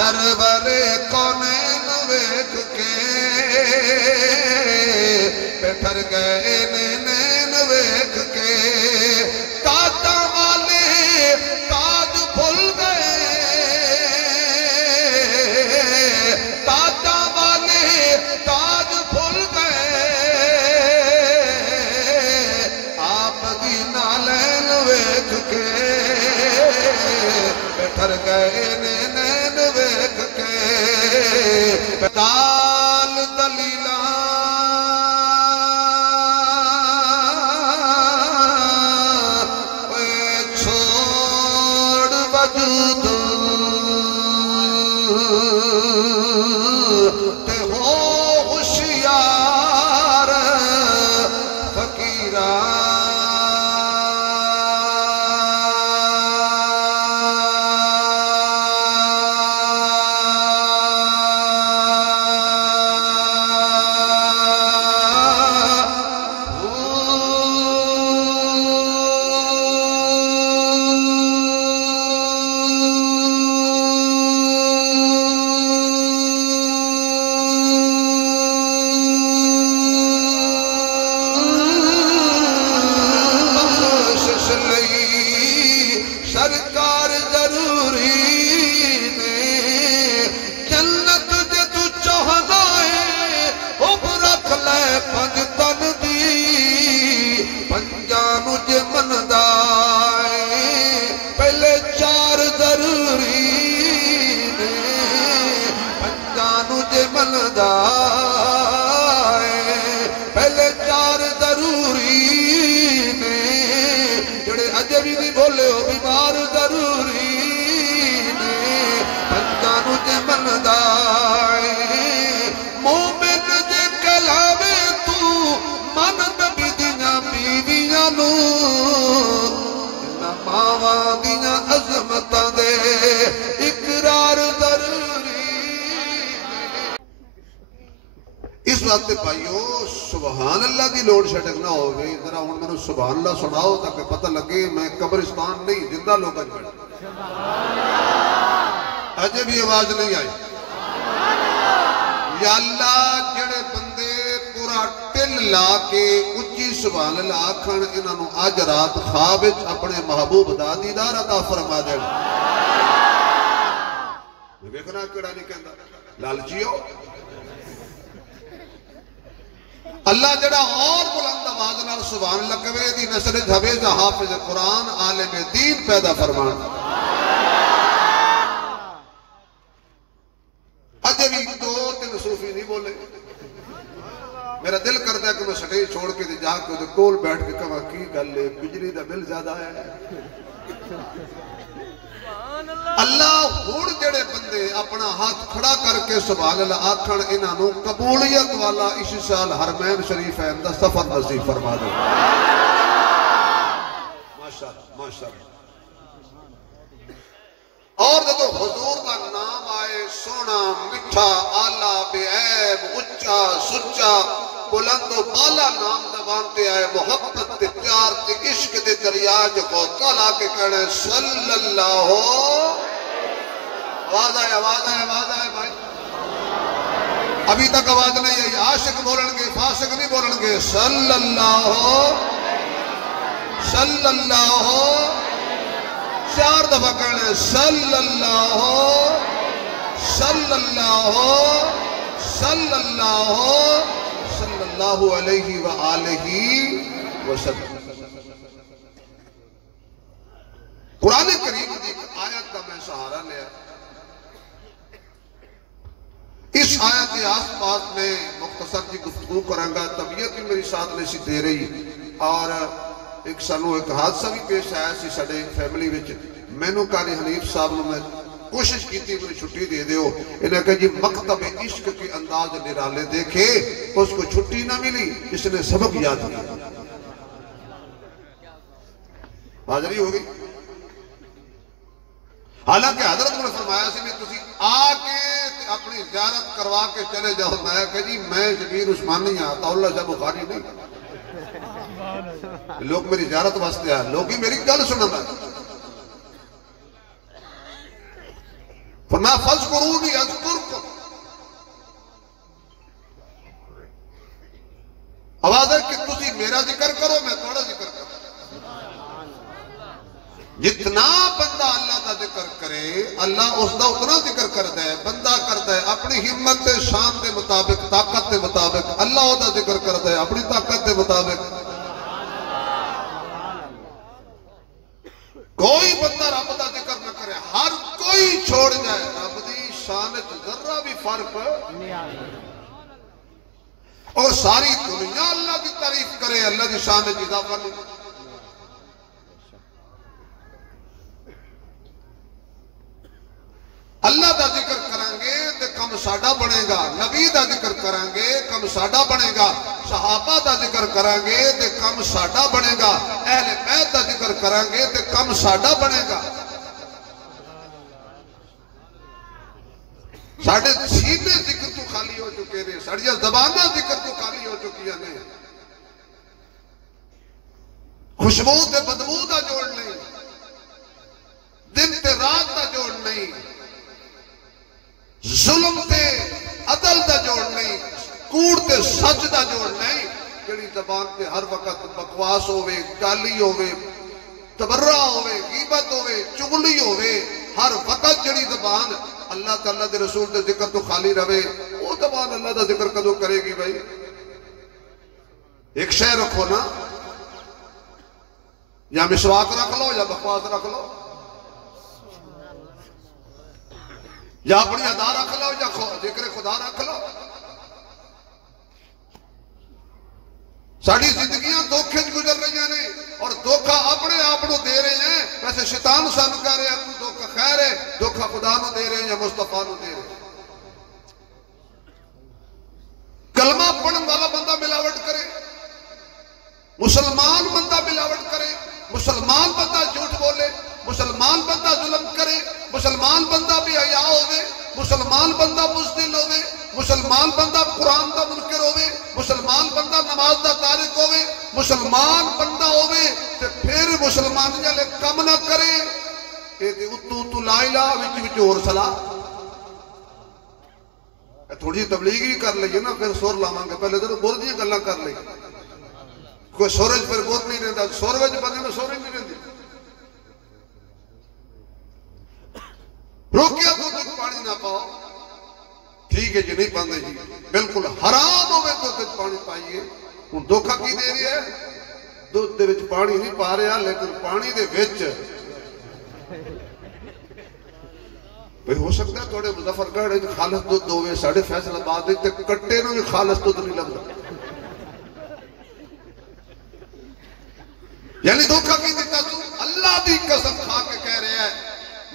سرور کونین ویکھ کے ٹھر گئے نین ویکھ کے تاجاں والے تاج بھل گئے تاجاں والے تاج بھل گئے آپ دی نالین ویکھ کے ٹھر گئے نین ویکھ کے تال دلیلاں سرکار ضروری نے جنت جے تو چاہدا ہے حب رکھ لے پنج تن دی پنجاں نوں جے مندا ہے پہلے چار ضروری نے پنجاں نوں جے مندا ہے پہلے چار ضروری نے جڑے اجے بھی نہیں بولے ہو بیمار ضروری نے پنجاں نوں جے مندا ہے مومن جے کلاوے تو من نبی دیاں بیویاں نوں انہاں ماواں دیاں عظمتاں دے اقرار ضروری اس وقت بھائیو سبحان اللہ دی لوڑ شٹک نہ ہوگی ذرا ہوں میں نے سبحان اللہ سناؤ تاکہ پتہ لگے میں قبرستان نہیں زندہ لوگ اج بیٹھے اجے بھی آواز نہیں آئی یا اللہ جڑے بندے پورا ٹل لا کے اچھی سبحان اللہ آکھن انہاں نوں اج رات خواب وچ اپنے محبوب دا دیدار عطا فرما دے ویکھنا کیڑا نہیں کہندا لالچیو اللہ جڑا اور بلند آواز نال سبحان اللہ کہے دی نسل حفیظ حافظ قرآن عالم دین پیدا فرمان اجے بھی دو تین صوفی نہیں بولے میرا دل کرتا ہے کہ میں سٹیج چھوڑ کے جا کے کول بیٹھ کے کہاں کی گل ہے بجلی دا بل زیادہ ہے اللہ ہون جڑے بندے اپنا ہاتھ کھڑا کر کے سبحان اللہ آکھن انہاں نوں قبولیت والا اس سال حرمین شریف ہے اندر سفر نصیب فرما دے ماشاءاللہ ماشاءاللہ اور جب حضور کا نام آئے سونا مٹھا آلہ بے عیب اچھا سچا بلند و بالا نام دبانتے آئے محبت تے پیار تے عشق تے دریا جو غوطہ لا کے کہنے صلی اللہ آواز آئے آواز آئے آواز آئے بھائی ابھی تک آواز نہیں ہے عاشق بولن گے فاسق نہیں بولن گے صلی اللہ چار دفعہ کہنے صلی اللہ علیہ وآلہ وسلم قرآن کریم کی آیت کا میں سہارا لیا اس آیت کے آس پاس میں مختصر کی گفتگو کریں گا طبیعت بھی میری ساتھ نہیں سی دے رہی اور ایک سانو ایک حادثہ بھی پیش آیا سی ساڈے فیملی وچ مینوں قاری حنیف صاحب نے میں کوشش کی تھی مجھے چھٹی دے دیو انہیں کہا جی مکتب عشق کے انداز نرالے دیکھے اس کو چھٹی نہ ملی اس نے سبق یاد کیا حاضری ہوگی حالانکہ حضرت نے فرمایا سی میں تسی آکے اپنی زیارت کروا کے چلے جاؤ میں کہ جی میں شبیر عثمان نہیں آتا اللہ سے بخاری نہیں لوگ میری زیارت واسطے آئے لوگ ہی میری گل سننا فرمایا فاذکرونی اذکرکم. آواز ہے کہ تسی میرا ذکر کرو میں تھوڑا ذکر کرو. جتنا بندہ اللہ دا ذکر کرے اللہ اس دا اتنا ذکر کرتا ہے. بندہ کرتا ہے اپنی ہمت دے شان دے مطابق طاقت دے مطابق, اللہ او دا ذکر کرتا ہے اپنی طاقت دے مطابق. کوئی بندہ رب دا ذکر نہ کرے, ہر کوئی چھوڑ جائے, رب دی شان ذرہ بھی فرق اور ساری دنیا اللہ کی تعریف کرے, اللہ کی شان اضافہ نہیں. اللہ دا ذکر کریں گے تو کم ساڈا بنے گا, نبی دا ذکر کریں گے کم ساڈا بنے گا, صحابہ دا ذکر کریں گے تو کم ساڈا بنے گا, اہل بیت دا ذکر کریں گے تو کم ساڈا بنے گا. ساڑھے سینے ذکر تو خالی ہو چکے ہیں, ساڑھے زبانہ ذکر تو خالی ہو چکی ہیں. خوشبو تے بدبو دا جوڑ نہیں, دن تے رات دا جوڑ نہیں, ظلم تے عدل دا جوڑ نہیں, کوڑ تے سچ دا جوڑ نہیں. جڑی زبان تے ہر وقت بکواس ہوئے, گالی ہوئے, تبرہ ہوئے, غیبت ہوئے, چغلی ہوئے, ہر وقت جڑی زبان اللہ تعالیٰ دے رسول دے ذکر تو خالی رہے, وہ زبان اللہ دا ذکر کدو کرے گی بھائی؟ ایک شے رکھو نا, یا مسواک رکھ لو یا بکواس رکھ لو, یا اپنی ادا رکھ لو یا ذکر خدا رکھ لو. ساری زندگیاں دھوکھے گزر رہی ہیں اور دھوکھا اپنے آپ کو دے رہے ہیں. ویسے شیطان سانو کہہ رہے ہیں تو دھوکھا خیر ہے, دھوکھا خدا نو دے رہے ہیں یا مصطفیٰ نو دے رہے ہیں. کلمہ پڑھن والا بندہ ملاوٹ کرے, مسلمان بندہ ملاوٹ کرے, مسلمان بندہ جھوٹ بولے, مسلمان بندہ ظلم کرے, مسلمان بندہ بھی حیا ہوئے, مسلمان بندہ بزدل ہوئے, مسلمان بندہ قرآن دا منکر ہوئے, مسلمان بندہ نماز دا تارک ہوئے, مسلمان بندہ ہوئے تے پھر مسلمان جلے کم نہ کرے. اے تے اتو لا الہ وچ وچ اور صلاح. تھوڑی تبلیغ بھی کر لئیے نا, پھر سور لاواں گے. پہلے تو بور دیاں گلاں کر لئی, کوئی سورج پر بور نہیں رہتا, سورج بندے میں سورج نہیں رہتی. روکیا تو تک پانی نہ پاؤ, ٹھیک ہے جی نہیں پاندے جی, بالکل حرام ہوئے تو تک پانی پائیے. ہن دھوکھا کی دے رہی ہے, دودھ دے وچ پانی نہیں پا رہا لیکن پانی دے وچ بھئی ہو سکتا ہے تھوڑے مظفر گڑھ خالص دودھ ہوئے, ساڑھے فیصل آباد تے کٹے نو بھی خالص دودھ نہیں لگتا. یعنی دھوکھا کی دیتا تو اللہ دی قسم کھا کے کہہ رہے ہیں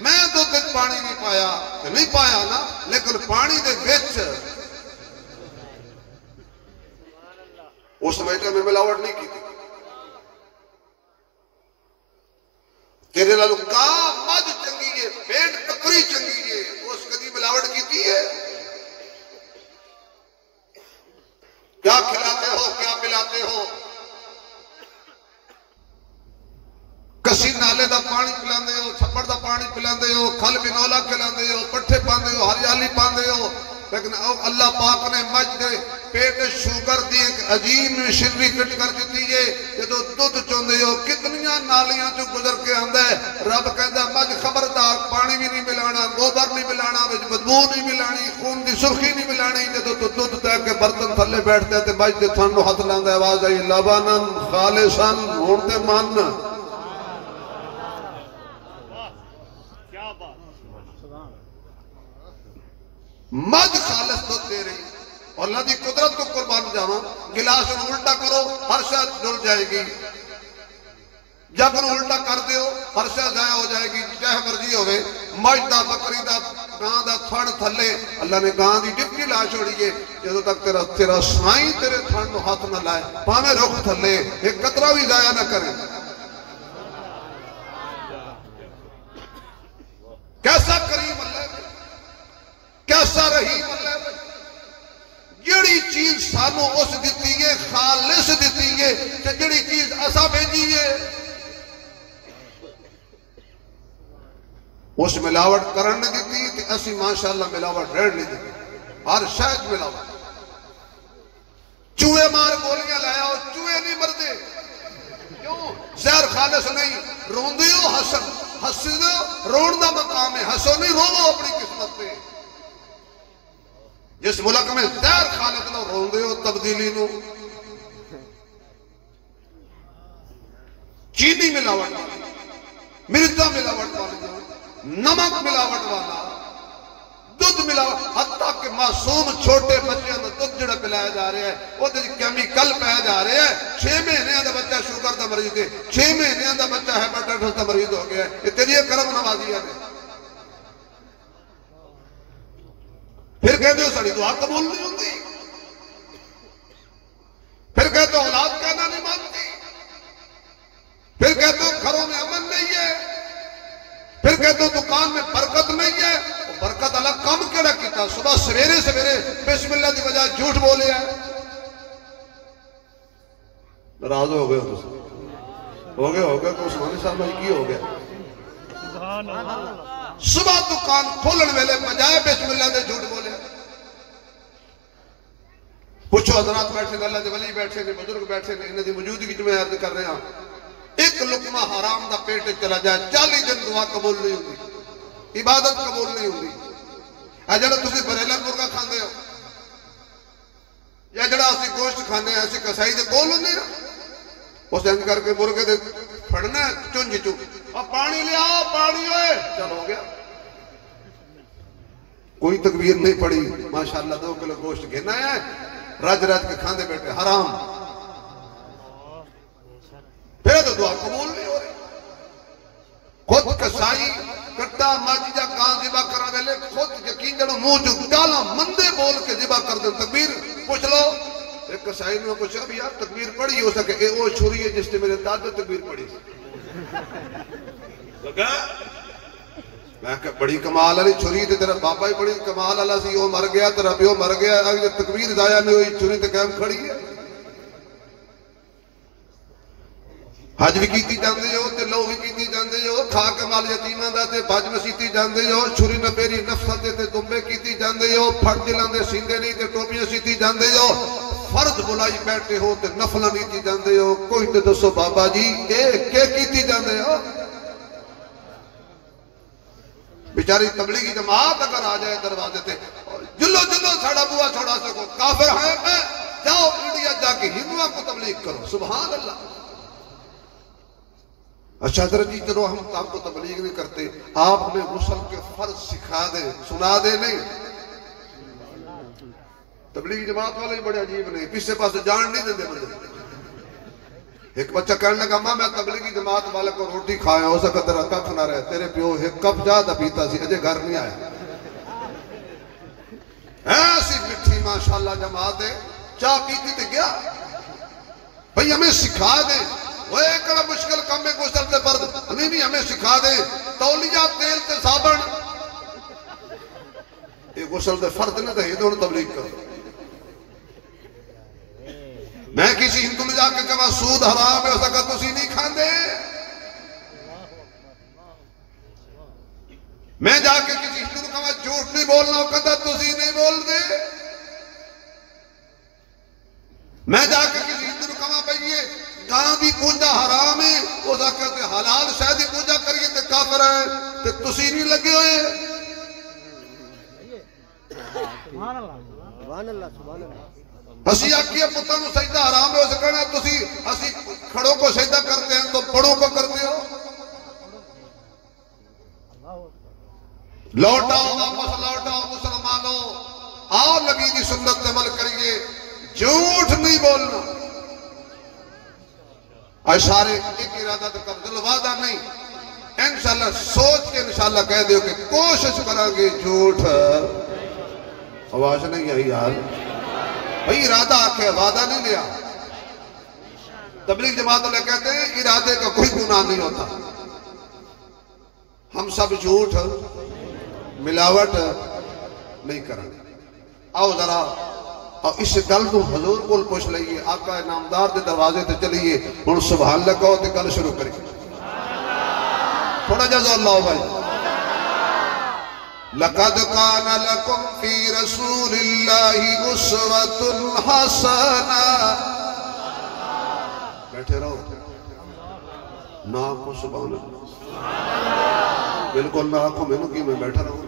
میں دودھ وچ پانی نہیں پایا, نہیں پایا نا, لیکن پانی دے وچ اس سمجھتے میں ملاوٹ نہیں کی تھی. تیرے لالو کاں مجھ چنگی ہے, بینڈ بکری چنگی ہے, اس کدی ملاوٹ کی ہے؟ کیا کھلاتے ہو, کیا پلاتے ہو؟ کسی نالے دا پانی پلاندے ہو, چھپڑ دا پانی پلاندے ہو, کھل بنولا کھلاندے ہو, پٹھے پاندے ہو, ہریالی پاندے ہو, لیکن اللہ پاک نے مجھ دے پیٹ شوگر دی ایک عجیب شری کٹ کر دیتی ہے. جدو دودھ چوندے ہو کتنیاں نالیاں جو گزر کے آندہ ہے, رب کہندہ مجھ خبردار پانی بھی نہیں ملانا, گوبر نہیں ملانا, بدبو نہیں ملانی, خون دی سرخی نہیں ملانی. جدو تو دودھ تے کے برتن تھلے بیٹھتے تے مجھ دے تھانو ہاتھ لاندہ آواز آئی لبنن خالصن ہوندے من. مجھ خالص تو دے رہی اور اللہ دی قدرت کو قربان جاواں. گلاس انہوں الٹا کرو ہر شاید جل جائے گی, جب انہوں الٹا کر دیو ہر شاید ضائع ہو جائے گی, چاہے مرضی ہوئے. مجھ دا بکری دا گاں دا تھڑ تھلے اللہ نے گاں دی ڈپٹی لا چھوڑیے, جدو تک تیرا سائیں تیرے تھڑ نو ہاتھ نہ لائے پامیں رخ تھلے ایک قطرہ بھی ضائع نہ کریں. کیسا کریم اللہ ہے, کیسا رحیم اللہ ہے. جڑی چیز سانو اس دیتی ہے خالص دیتی ہے, جڑی چیز اسا بھیجی ہے اس ملاوٹ کرن نہیں دیتی تے اسی ماشاءاللہ ملاوٹ رہن نہیں دیتی ہر شاید ملاوٹ چوہے مار گولیاں لایا اور چوہے نہیں مردے کیوں زہر خالص نہیں روندے ہو حسن حسن رون دا مقام ہے حسن نہیں رو اپنی قسمت پہ جس ملک میں زہر خالص نو روندے ہو تبدیلی نو چینی ملاوٹ والا مرچا ملاوٹ والا نمک ملاوٹ والا دودھ ملاوٹ حتیٰ کہ معصوم چھوٹے بچوں کو دودھ جڑا پلایا جا رہا ہے وہ کیمیکل پایا جا رہا ہے 6 مہینے دا بچہ شوگر دا مریض ہے 6 مہینے دا بچہ ہیپاٹائٹس دا مریض ہو گیا ہے یہ تیری کرم نوازی ہے پھر کہتے ہو ساری دعا قبول نہیں ہوتی پھر کہتے ہو اولاد کہنا نہیں مانتی پھر کہتے ہو گھروں میں امن نہیں ہے پھر کہتے ہو دکان میں برکت نہیں ہے برکت اللہ کم کیڑا کیتا صبح سویرے سویرے بسم اللہ دی وجہ جھوٹ بولے ہے ناراض ہو گئے ہو گئے تو عثمانی صاحب بھائی کی ہو گیا صبح دکان کھولن ویلے بجائے بسم اللہ دے جھوٹ بولے پوچھو حضرات بیٹھے نے اللہ دے ولی بیٹھے نے بزرگ بیٹھے نے انہیں دی موجودگی جو میں عرض کر رہے ہیں ایک لقمہ حرام دا پیٹ چلا جائے 40 دن دعا قبول نہیں ہوتی عبادت قبول نہیں ہوتی اے جڑا تسی بریلر مرغا کھاندے ہو یا جڑا اسی گوشت کھاندے ہیں اسی کسائی دے کول ہوندے ہیں اس انج کر کے مرغے دے پھڑنا چنج چو اور پانی لیا پانی ہوئے چل ہو گیا کوئی تکبیر نہیں پڑی ماشاءاللہ 2 کلو گوشت گھنا ہے رج رج کے کھاندے بیٹھے حرام پھر تو دعا قبول نہیں ہو رہی خود کسائی کٹا ماجی جا کان ذبح کرا ویلے خود یقین جڑو منہ جو گالا مندے بول کے ذبح کر دیں تکبیر پوچھ لو ایک کسائی نے پوچھا بھی یار تکبیر پڑھی ہو سکے اے وہ چھری ہے جس نے میرے دادے تکبیر پڑھی میں کہ بڑی کمال علی چھری تے تیرا بابا ہی بڑی کمال علی سی وہ مر گیا تیرا پیو مر گیا اگر تکبیر ضائع نہیں ہوئی چھری تے قائم کھڑی ہے حج بھی کیتی جاندے ہو تے لو بھی کیتی جاندے ہو کھا کے مال یتیماں دا تے بج مسیتی جاندے ہو چھری نہ پیری نفست دے تے دمبے کیتی جاندے ہو پھٹ جلاندے سیندے نہیں تے ٹوپیاں سیتی جاندے ہو فرض بلائی بیٹھے ہو تے نفل نیتی جاندے ہو کوئی تے دسو بابا جی اے کے کیتی جاندے ہو بیچاری تبلیغی جماعت اگر آ جائے دروازے تے جلو جلو ساڑا بوا چھوڑا سکو کافر ہیں میں جاؤ انڈیا جا کے ہندوؤں کو تبلیغ کرو سبحان اللہ اچھا حضرت جی چلو ہم آپ کو تبلیغ نہیں کرتے آپ ہمیں غسل کے فرض سکھا دیں سنا دیں نہیں تبلیغی جماعت والے بڑے عجیب نہیں پیچھے پاس جان نہیں دیتے بندے ایک بچہ کہنے لگا ماں میں تبلیغی جماعت والے کو روٹی کھایا ہو سکتا تیرا کف نہ رہے تیرے پیو ایک کپ زیادہ پیتا سی اجے گھر نہیں آیا ایسی مٹھی ماشاءاللہ جماعت ہے چاہ پیتی تے گیا بھئی ہمیں سکھا دیں وہ ایک مشکل کم ہے غسل تے فرض نہیں ہمیں سکھا دیں تولیہ تیل تے صابن یہ غسل تے فرض نہ دے دونوں تبلیغ کرو میں کسی ہندو میں جا کے کہا سود حرام ہے ہو سکا تسی نہیں کھاندے میں جا کے کسی ہندو میں کہا جھوٹ نہیں بولنا ہو کہتا تسی نہیں بول دے میں جا کے کسی ہندو میں کہا بھئی یہ گاں دی پوجا حرام ہے وہ کہتے حلال شاید ہی پوجا کریے تے کافر ہے تے تسی نہیں لگے ہوئے سبحان اللہ سبحان اللہ سبحان اللہ ہسی آکیے پتہ نو سجدہ حرام ہے اسے کہنا تسی ہسی کھڑوں کو سجدہ کرتے ہیں تو بڑوں کو کرتے ہو لوٹاؤ واپس لوٹاؤ مسلمانوں آؤ نبی دی سنت عمل کریے جھوٹ نہیں بولنا اشارے ایک ارادہ تو کم دل وعدہ نہیں انشاءاللہ سوچ کے انشاءاللہ کہہ دیو کہ کوشش کریں گے جھوٹ آواز نہیں آئی یار بھئی ارادہ آکھے وعدہ نہیں لیا تبلیغ جماعت اللہ کہتے ہیں ارادے کا کوئی گناہ نہیں ہوتا ہم سب جھوٹ ملاوٹ نہیں کریں آؤ ذرا اور اس گل کو حضور کو پوچھ لئیے آقا نامدار دے دروازے تے چلیے اور سبحان اللہ کہو تے گل شروع کریں تھوڑا جزا اللہ بھائی لقد كان لكم في رسول الله اسوة حسنة. بیٹھے رہو نہ کو سبحان اللہ بالکل نہ آنکھوں میں نکی میں بیٹھا رہوں.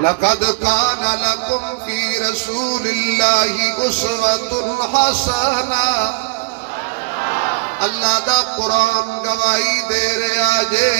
لقد كان لكم في رسول الله اسوة حسنة. اللہ دا قرآن گواہی دے رہا جے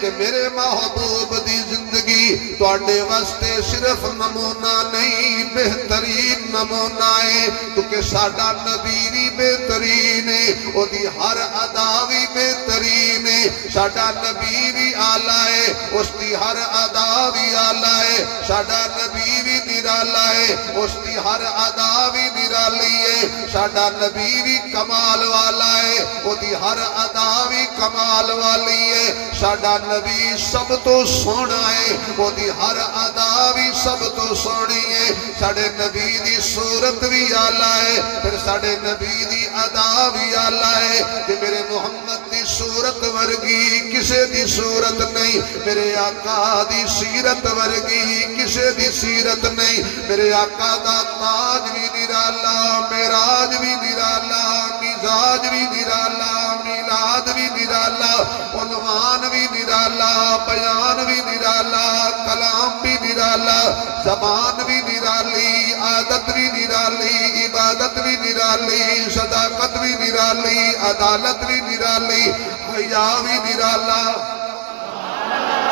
کہ میرے محبوب دی زندگی تواڈے واسطے صرف نمونہ نہیں بہترین نمونہ ہے کیونکہ ساڈا نبی بھی بہترین ہے او دی ہر ادا بھی بہترین ہے. ساڈا نبی بھی اعلیٰ ہے اس دی ہر ادا بھی اعلیٰ ہے. ساڈا نبی بھی نرالا ہے اس دی ہر ادا بھی نرالی ہے. ساڈا نبی بھی کمال والا ہے وہ دی ہر ادا بھی کمال والی ہے. ساڈا نبی سب تو سونا ہے وہ دی ہر ادا بھی سب تو سونی ہے. ساڈے نبی دی صورت بھی اعلیٰ ہے پھر ساڈے نبی دی ادا بھی اعلیٰ ہے کہ میرے محمد دی صورت ورگی کسے دی صورت نہیں. میرے آقا دی سیرت ورگی کسے دی سیرت نہیں. میرے آقا دا تاج بھی نرالا معراج بھی نرالا مزاج بھی نرالا میلاد بھی نرالا عنوان بھی نرالا بیان بھی نرالا کلام بھی نرالا زبان بھی نرالی عادت بھی نرالی عبادت بھی نرالی صداقت بھی نرالی عدالت بھی نرالی حیا بھی نرالا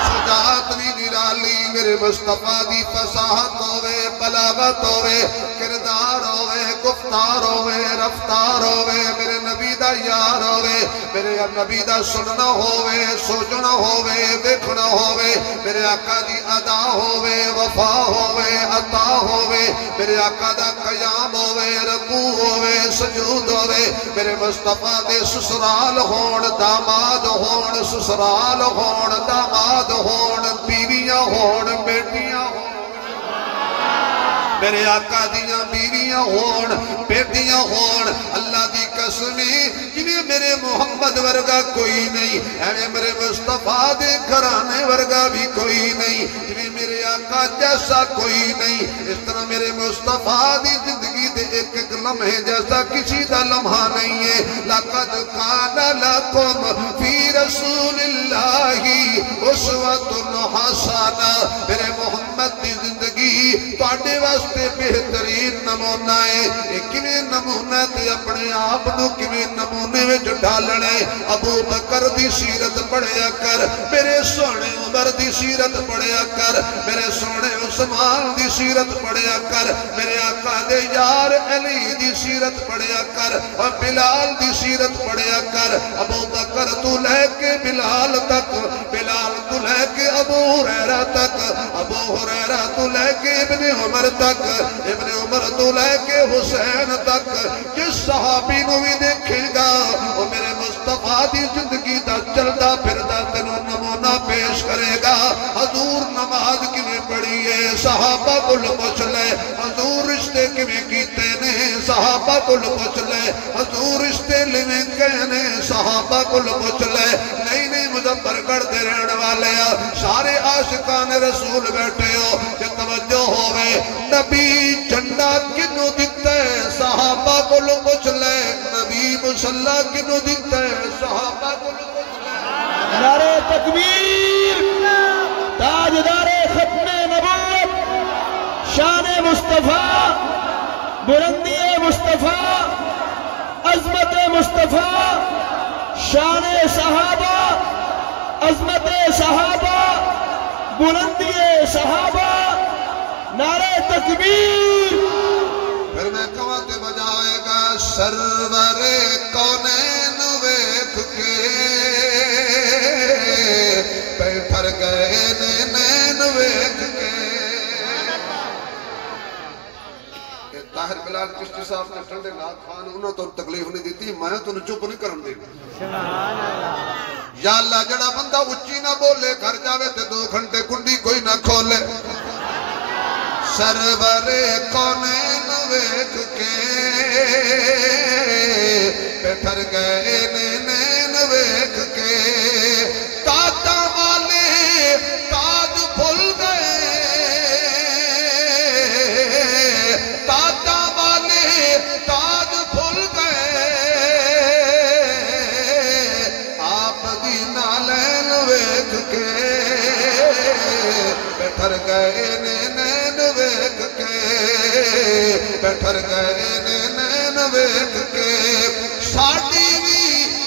شجاعت بھی نرالی. میرے مصطفیٰ دی فصاحت ہوئے بلاغت ہوئے کردار ہوئے گفتار ہوئے رفتار ہوئے میرے نبی دا یار ہوئے میرے نبی دا سننا ہوئے سوچنا ہوئے دیکھنا ہوئے میرے آقا دی ادا ہوئے وفا ہوئے عطا ہوئے میرے آقا دا قیام ہوئے رکوع ہوئے سجود ہوئے میرے مصطفیٰ دے سسرال ہون داماد ہون سسرال ہون داماد ہون بیویاں ہون بیٹیاں ہون میرے آقا دیاں بیویاں ہون بیٹیاں ہون. اللہ دی قسمی جنہیں میرے محمد ورگا کوئی نہیں ایویں میرے مصطفیٰ دے گھرانے ورگا بھی کوئی نہیں جنہیں میرے آقا جیسا کوئی نہیں. اس طرح میرے مصطفیٰ دی زندگی دے ایک ایک لمحے جیسا کسی دا لمحہ نہیں ہے. لقد کان لکم فی رسول اللہ اسوۃ حسنہ. میرے محمد دی زندگی تواڈے واسطے بہترین نمونہ ہے. ایک کیویں نمونہ تے اپنے آپ نو کیویں نمونے وچ ڈالنا ہے. ابو بکر دی سیرت پڑھیا کر میرے سونے عمر دی سیرت پڑھیا کر میرے سونے عثمان دی سیرت پڑھیا کر میرے آقا دے یار علی دی سیرت پڑھیا کر اور بلال دی سیرت پڑھیا کر. ابو بکر تو لے کے بلال تک بلال تو لے کے ابو ہریرہ تک ابو ہریرہ تو لے کے ابن عمر تک ابن عمر تو لے کے حسین تک جس صحابی نو بھی دیکھے گا وہ میرے مصطفیٰ دی زندگی دا چلدا پھردا تینوں نمونہ پیش کرے گا. حضور نماز کیویں پڑھی ہے صحابہ کو پوچھ لے. حضور رشتے کیویں کیتے نے صحابہ کو پوچھ لے. حضور رشتے لیویں کہنے صحابہ کو پوچھ لے. نہیں نہیں مظفر گڑھ دے رہن والے سارے عاشقان رسول بیٹھے ہو کہ توجہ ہوئے. نبی جھنڈا کنو دیتا ہے صحابہ کو پوچھ لے. نبی مصلی کنو دیتا ہے صحابہ کو پوچھ لے. نعرہ تکبیر تاجدار ختم نبوت شان مصطفیٰ بلندی مصطفیٰ عظمت مصطفیٰ شان صحابہ عظمت صحابہ بلندی صحابہ نعرہ تکبیر. پھر میں کماتے بجائے گا سرور کونین ویکھ کے بیٹھر گئے نین ویکھ کے. طاہر بلال چشتی صاحب نے ٹھنڈے نات خان انہوں تو تکلیف نہیں دیتی میں تو چپ نہیں کرن دے. یا اللہ جڑا بندہ اچھی نہ بولے گھر جاوے تے 2 گھنٹے کنڈی کوئی نہ کھولے. سرور کونین ویکھ کے بیٹھر گئے نین ویکھ کے. تاجاں والے تاج بھول گئے نین ویکھ کے بیٹھر گئے نین ویکھ کے ساڈی بھی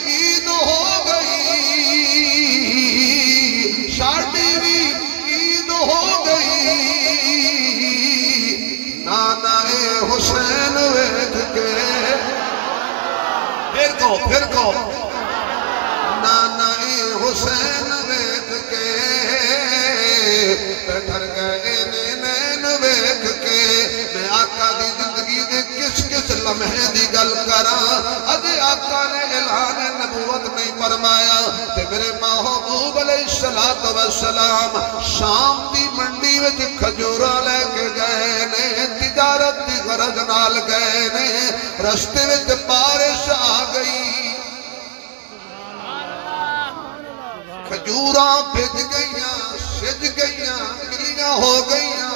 عید ہو گئی ساڈی بھی عید ہو گئی نانا حسین ویکھ کے پھر کو نانا حسین ویکھ کے بیٹھر گئے نین ویکھ کے میں آقا دی زندگی دے کس لمحے دی گل کراں اجے آقا نے اعلان نبوت نہیں فرمایا تے میرے محبوب علیہ السلام شام دی منڈی وچ کھجوراں لے کے گئے نے تجارت دی غرض نال گئے نے رستے وچ بارش آ گئی کھجوراں بھج گئیاں سج گئیاں گلیاں ہو گئیاں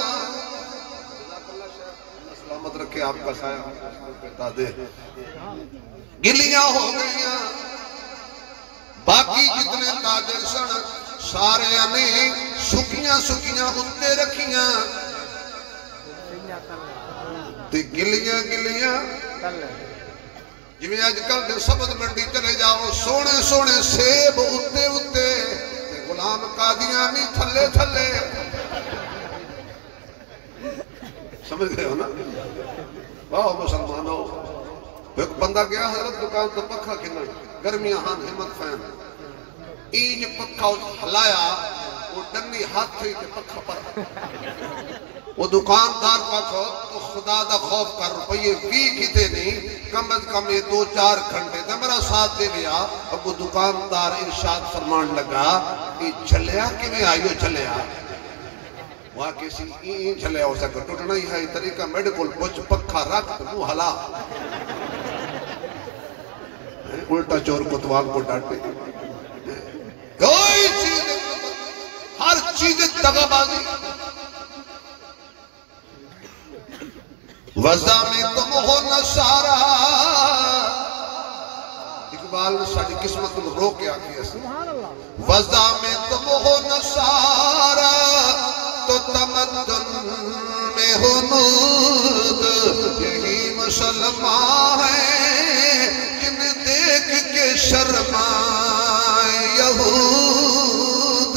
سلامت رکھے آپ کا سایہ بتا دے گلیاں ہو گئیاں باقی جتنے تاجر سن سارے نے سکیاں اتے رکھیاں تے گلیاں جویں اج کل دے سبز منڈی چلے جاؤ سونے سیب اتے غلام قادیانی تھلے سمجھ گئے ہو نا واہ مسلمانوں ایک بندہ گیا حضرت دکان تو پکھا کھنا گرمیاں ہاں ہمت فین اینج پکھا ہلایا وہ ڈنی ہاتھ تھی تے پکھا پر وہ دکاندار پکھو تو خدا دا خوف کر روپیے 20 کتے نہیں کم از کم یہ 2-4 گھنٹے تے میرا ساتھ دے گیا اب وہ دکاندار ارشاد فرمان لگا کہ جھلیا کیویں آئیو جھلیا وہاں کسی این جھلیا ہو سکتا ٹوٹنا ہی ہے طریقہ میڈیکل پوچھ پکھا رکھ تو منہ ہلا الٹا چور کتوال کو ڈانٹے کوئی چیز ہر چیز دغا بازی وضع میں تم ہو نصارہ اقبال نے ساڑھی قسمت رو کے آگئی ہے وضع میں تم ہو نصارہ تو تمدن میں ہو نود یہی مسلمان ہیں جن دیکھ کے شرمائے یہود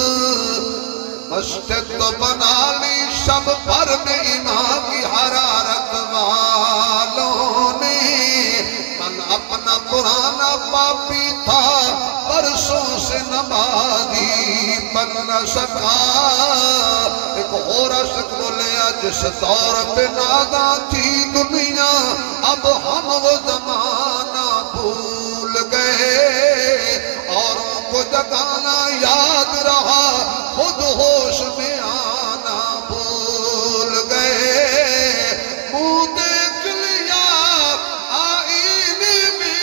مسجد تو بنا لی شب پر میں ایمان کی حرارت والوں نے من اپنا پرانا پاپی تھا برسوں سے نمازی بن نہ سکا ایک اور عشق بولیا جس دور پہ نادا تھی دنیا اب ہم وہ زمانہ بھول گئے اوروں کو جگانا یاد رہا خود ہوش میں آنا بھول گئے منہ دیکھ لیا آئینے میں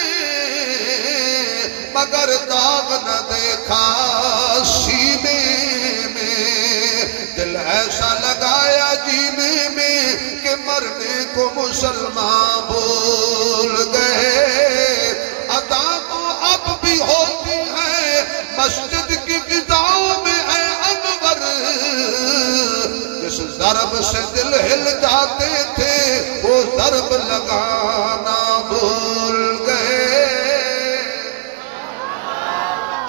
مگر داغ نہ دیکھا سینے میں دل ایسا لگایا جینے میں کہ مرنے کو مسلمان بھول گئے عطا تو اب بھی ہوتی ہے مسجد کی فضاؤں میں ہے انور جس ضرب سے دل ہل جاتے تھے وہ ضرب لگانا بھول گئے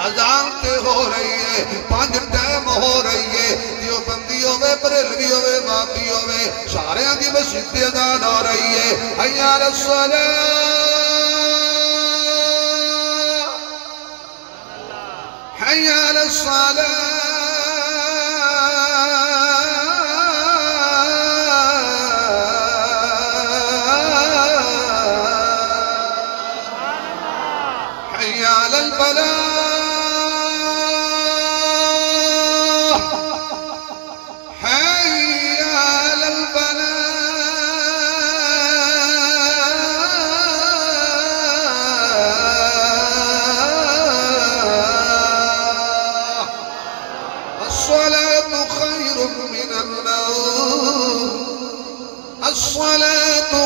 اذان تے ہو رہی ہے 5 ٹائم ہو رہی ہے دیو بندی ہوئے بریلوی ہوئے بابی ہوئے سارے آنگی مسجد تے اذان ہو رہی ہے حی علی الصلاة حي على الصلاة حي على الفلاح حي على الصلاة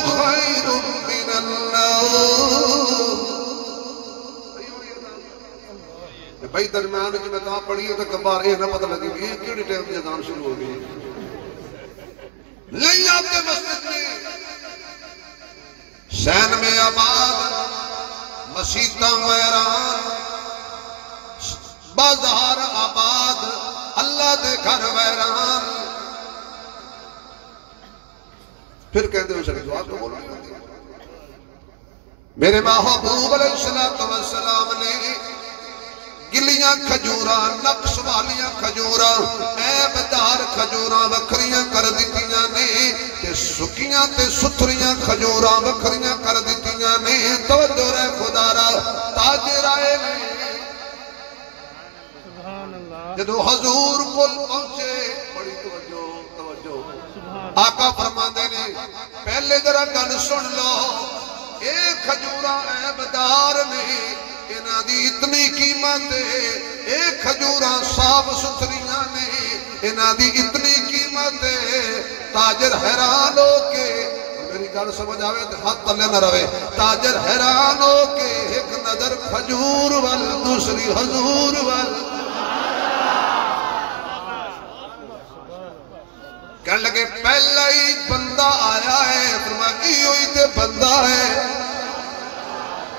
خير من النوم بھائی درمیان جو میں تاں پڑھی ہے تو کبار اے نہ پتہ لگی یہ کیڑی ٹائم دی اذان شروع ہو گئی نہیں آتے مسجد میں سین میں آباد مسیطہ ویران بازار آباد اللہ دے گھر ویران پھر کہتے ہو سکتے دعا تو بولو میرے محبوب علیہ السلام نے گلیاں کھجوراں نقش والیاں کھجوراں عیب دار کھجوراں وکھریاں کر دتیاں نے تے سکیاں تے ستھریاں کھجوراں وکھریاں کر دتیاں نے توجہ رہ خدا را تاجر آئے نے جدو حضور کول پہنچے بڑی توجہ آقا فرماندے نے پہلے ذرا گل سن لو اے کھجوراں عیب دار نے انہاں دی اتنی قیمت ہے اے کھجوراں صاف ستھریاں نے انہاں دی اتنی قیمت ہے تاجر حیران ہو کے میری گل سمجھ آوے تے ہاتھ تلے نہ رہے تاجر حیران ہو کے ایک نظر کھجور وال دوسری حضور وال کہنے لگے پہلا ہی بندہ آیا ہے فرمایا ہوئی تے بندہ ہے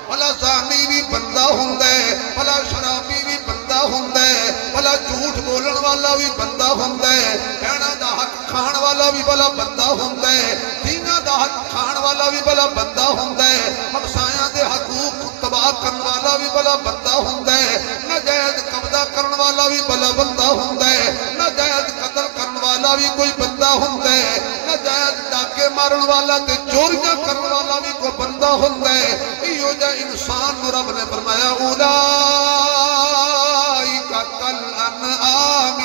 بھلا زانی بھی بندہ ہوندے بھلا شرابی بھی بندہ ہوندے بھلا جھوٹ بولن والا بھی بندہ ہوندے کہنا دا حق کھان والا بھی بھلا بندہ ہوندے دینا دا حق کھان والا بھی بھلا بندہ ہوندے ہمسایاں دے حقوق تباہ کرن والا بھی بھلا بندہ ہوندے ناجائز قبضہ کرن والا بھی بھلا بندہ ہوندے ناجائز قتل کرن والا بھی کوئی بندہ ہوندے ناجائز ڈاکے مارن والا تے چوریاں کرن والا بھی کوئی بندہ ہوندے ایو جا انسان رب نے فرمایا اولائک کالانعام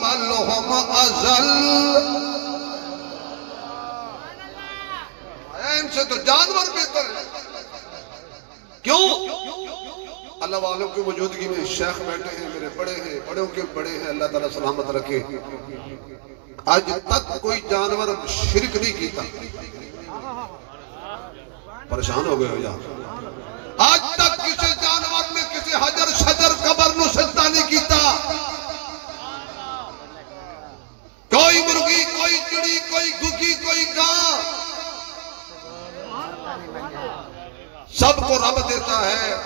بل ہم اضل ان سے تو جانور بہتر ہے کیوں اللہ والوں کی موجودگی میں شیخ بیٹھے ہیں میرے بڑے ہیں بڑوں کے بڑے ہیں اللہ تعالیٰ سلامت رکھے آج تک کوئی جانور شرک نہیں کیتا پریشان ہو گئے ہو جا آج تک کسی جانور نے کسی حجر شجر قبر نو سجدہ نہیں کیتا کوئی مرغی کوئی چڑی کوئی گھگی کوئی گاں سب کو رب دیتا ہے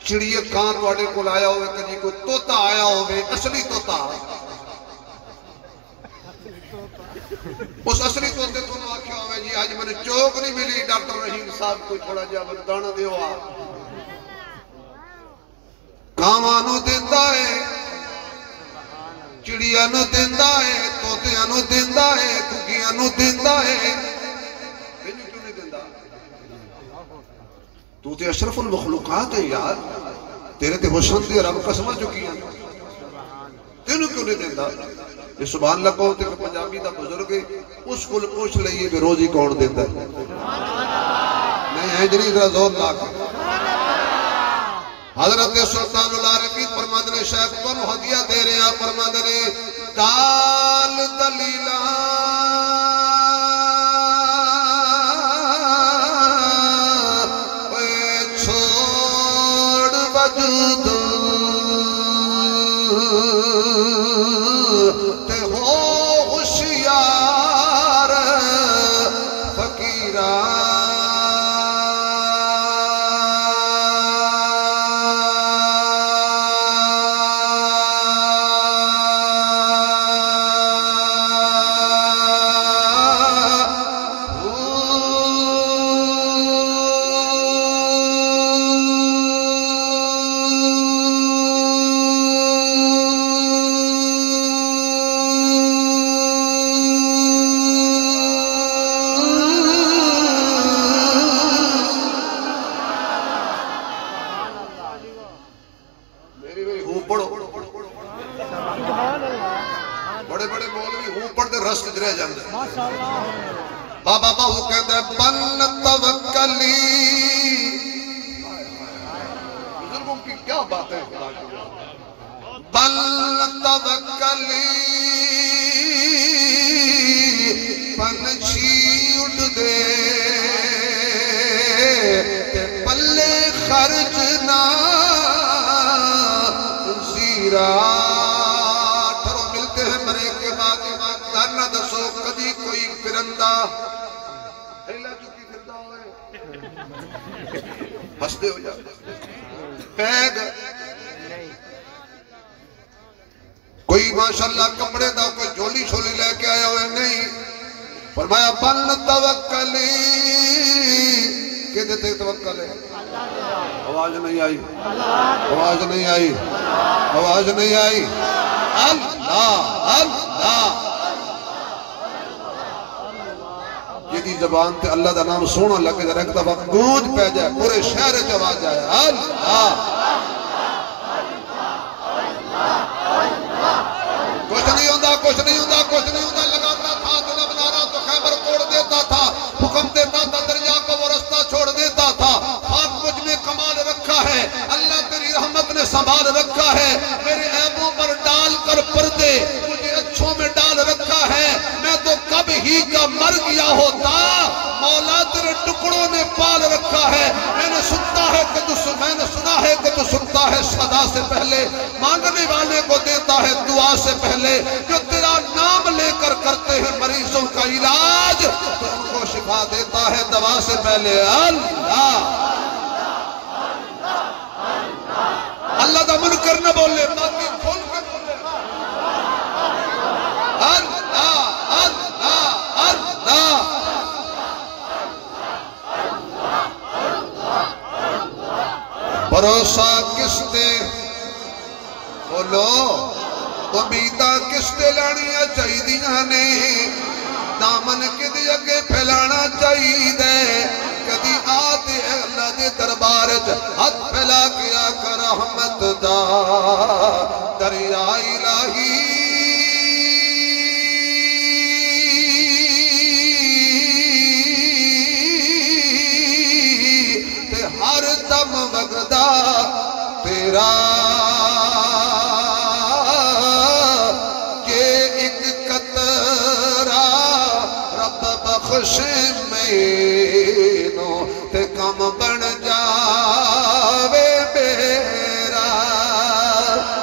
چڑی کان واڑے کو لایا ہوئے کجی کو توتا آیا ہوئے اصلی توتا اس اصلی توتے تو آکھیا ہوئے جی آج میں نے چوک نہیں ملی ڈاکٹر رحیم صاحب کوئی تھوڑا جا دانا دیو آ کامانو دیندہ ہے چڑیانو دیندہ ہے توتیانو دیندہ ہے کھگیانو دیندہ ہے کیوں نہیں دیندہ تو تے اشرف المخلوقات ہے یار تیرے تے حسن دے رب قسمہ چکی ہیں تینوں کیوں نہیں دیندہ یہ سبحان اللہ کہو تے کہ پنجابی دا بزرگ ہے اس کو پوچھ لئیے بھی روزی کون دیندہ ہے نہیں ہے جنہی ذرا زور لا کے حضرت سلطان العارفین فرماتے نے شیخ کو ہدیہ دے رہے ہیں فرماتے نے دال دلیلہ چھوڑ وجود تے ہو ہوشیار فقیران بابا باہو کہتا ہے بل توکلی بزرگوں کی کیا بات ہے بل توکلی پنچھی اڑ دے تے پلے خرچ نہ زیرہ ٹھرو ملتے ہیں مرے کے بعد دارنا دسو کدی ہوئے ہستے ہو جاتے پیگ کوئی ماشاءاللہ کپڑے دا کوئی جھولی چھولی لے کے آیا ہوئے نہیں فرمایا بل توکلی کہ دیتے توکل ہے آواز نہیں آئی آواز نہیں آئی آواز نہیں آئی اللہ اللہ جیدی زبان تے اللہ دا نام سونا لگے ذرا ایک دفعہ گونج پہ جائے پورے شہر چ آواز جائے اللہ کچھ نہیں ہوتا کچھ نہیں ہوتا کچھ نہیں ہوتا لگاتا تھا دل بنارا تو خیبر توڑ دیتا تھا حکم دیتا تھا دریا کو وہ رستہ چھوڑ دیتا تھا آپ مجھ میں کمال رکھا ہے اللہ تیری رحمت نے سنبھال رکھا ہے میرے عیبوں پر ڈال کر پردے مجھے اچھوں میں ڈال رکھا ہے میں تو کب ہی کا مر گیا ہوتا مولا تیرے ٹکڑوں نے پال رکھا ہے میں نے سنا ہے کہ تو سنتا ہے صدا سے پہلے مانگنے والے کو دیتا ہے دعا سے پہلے جو تیرا نام لے کر کرتے ہیں مریضوں کا علاج تو ان کو شفا دیتا ہے دوا سے پہلے اللہ اللہ دا منکر نہ بولے باقی کھول کے بولے اللہ اللہ اللہ بھروسہ کس دے بولو امیدہ کس دے لانیاں چاہی دیاں نے دامن کدی اگے پھیلانا چاہی دے کدی آتے ہیں اللہ دے دربار ہاتھ پھیلا کیا کر رحمت دا دریا الہی تے ہر دم وگدا تیرا کہ ایک قطرہ رب بخش مینو تے کم بن جاوے میرا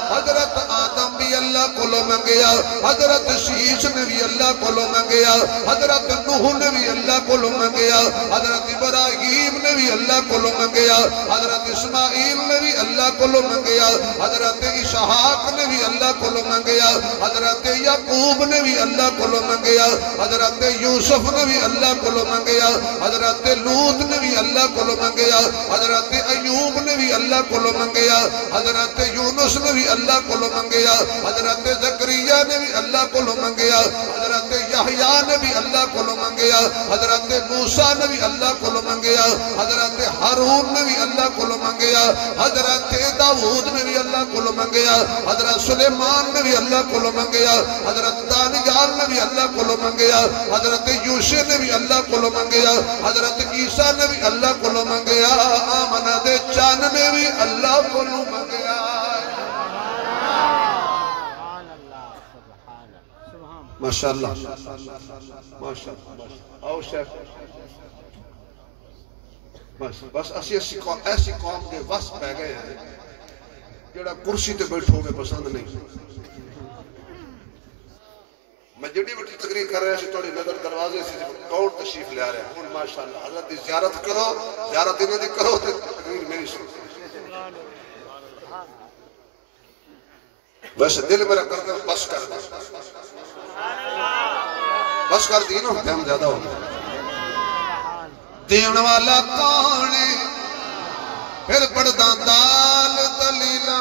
حضرت آدم بھی اللہ کو لو منگیا حضرت شیش نے بھی اللہ کو لو منگیا حضرت نوح نے بھی اللہ کو لو منگیا حضرت ابراہیم نے بھی اللہ کو لو منگیا حضرت اسماعیل نے بھی اللہ کو لو منگیا حضرت اسحاق نے بھی اللہ کو لو منگیا حضرت یعقوب نے بھی اللہ کو لو منگیا حضرت یوسف نے بھی اللہ کو لو منگیا حضرت لوط نے بھی اللہ کو لو منگیا حضرت ایوب نے بھی اللہ کو لو منگیا حضرت یونس نے بھی اللہ کو لو منگیا حضرت زکریا نے بھی اللہ کو لو منگیا حضرت یحییٰ نے بھی اللہ کو لو منگیا حضرت موسیٰ نے بھی اللہ کو لو منگیا حضرت ہارون نے بھی اللہ کو لو منگیا حضرت داؤد نے بھی اللہ کو لو منگیا حضرت سلیمان نے بھی اللہ کو لو منگیا حضرت دانیال نے بھی اللہ کو لو منگیا حضرت یوشع نے بھی اللہ کو لو منگیا حضرت عیسیٰ نے بھی اللہ کو لو منگیا آمنہ دے چان نے بھی اللہ کو لو منگیا ماشاءاللہ ماشاءاللہ آؤ شیخ بس ایسی قوم کے وس پہ گئے ہیں جڑا کرسی تے بیٹھو میں پسند نہیں میں جڑی بٹی تقریر کر رہے ہیں توڑی نظر دروازے سے کون تشریف لے آ رہے ہیں ماشاءاللہ حضرت دی زیارت کرو زیارت انہوں دی کرو تے تقریر میری سن ویسے دل میرا کرتے بس کر دیں بس کر دی نا ٹائم زیادہ ہو گیا دین والا کون پھر پڑھدا دال دلیلا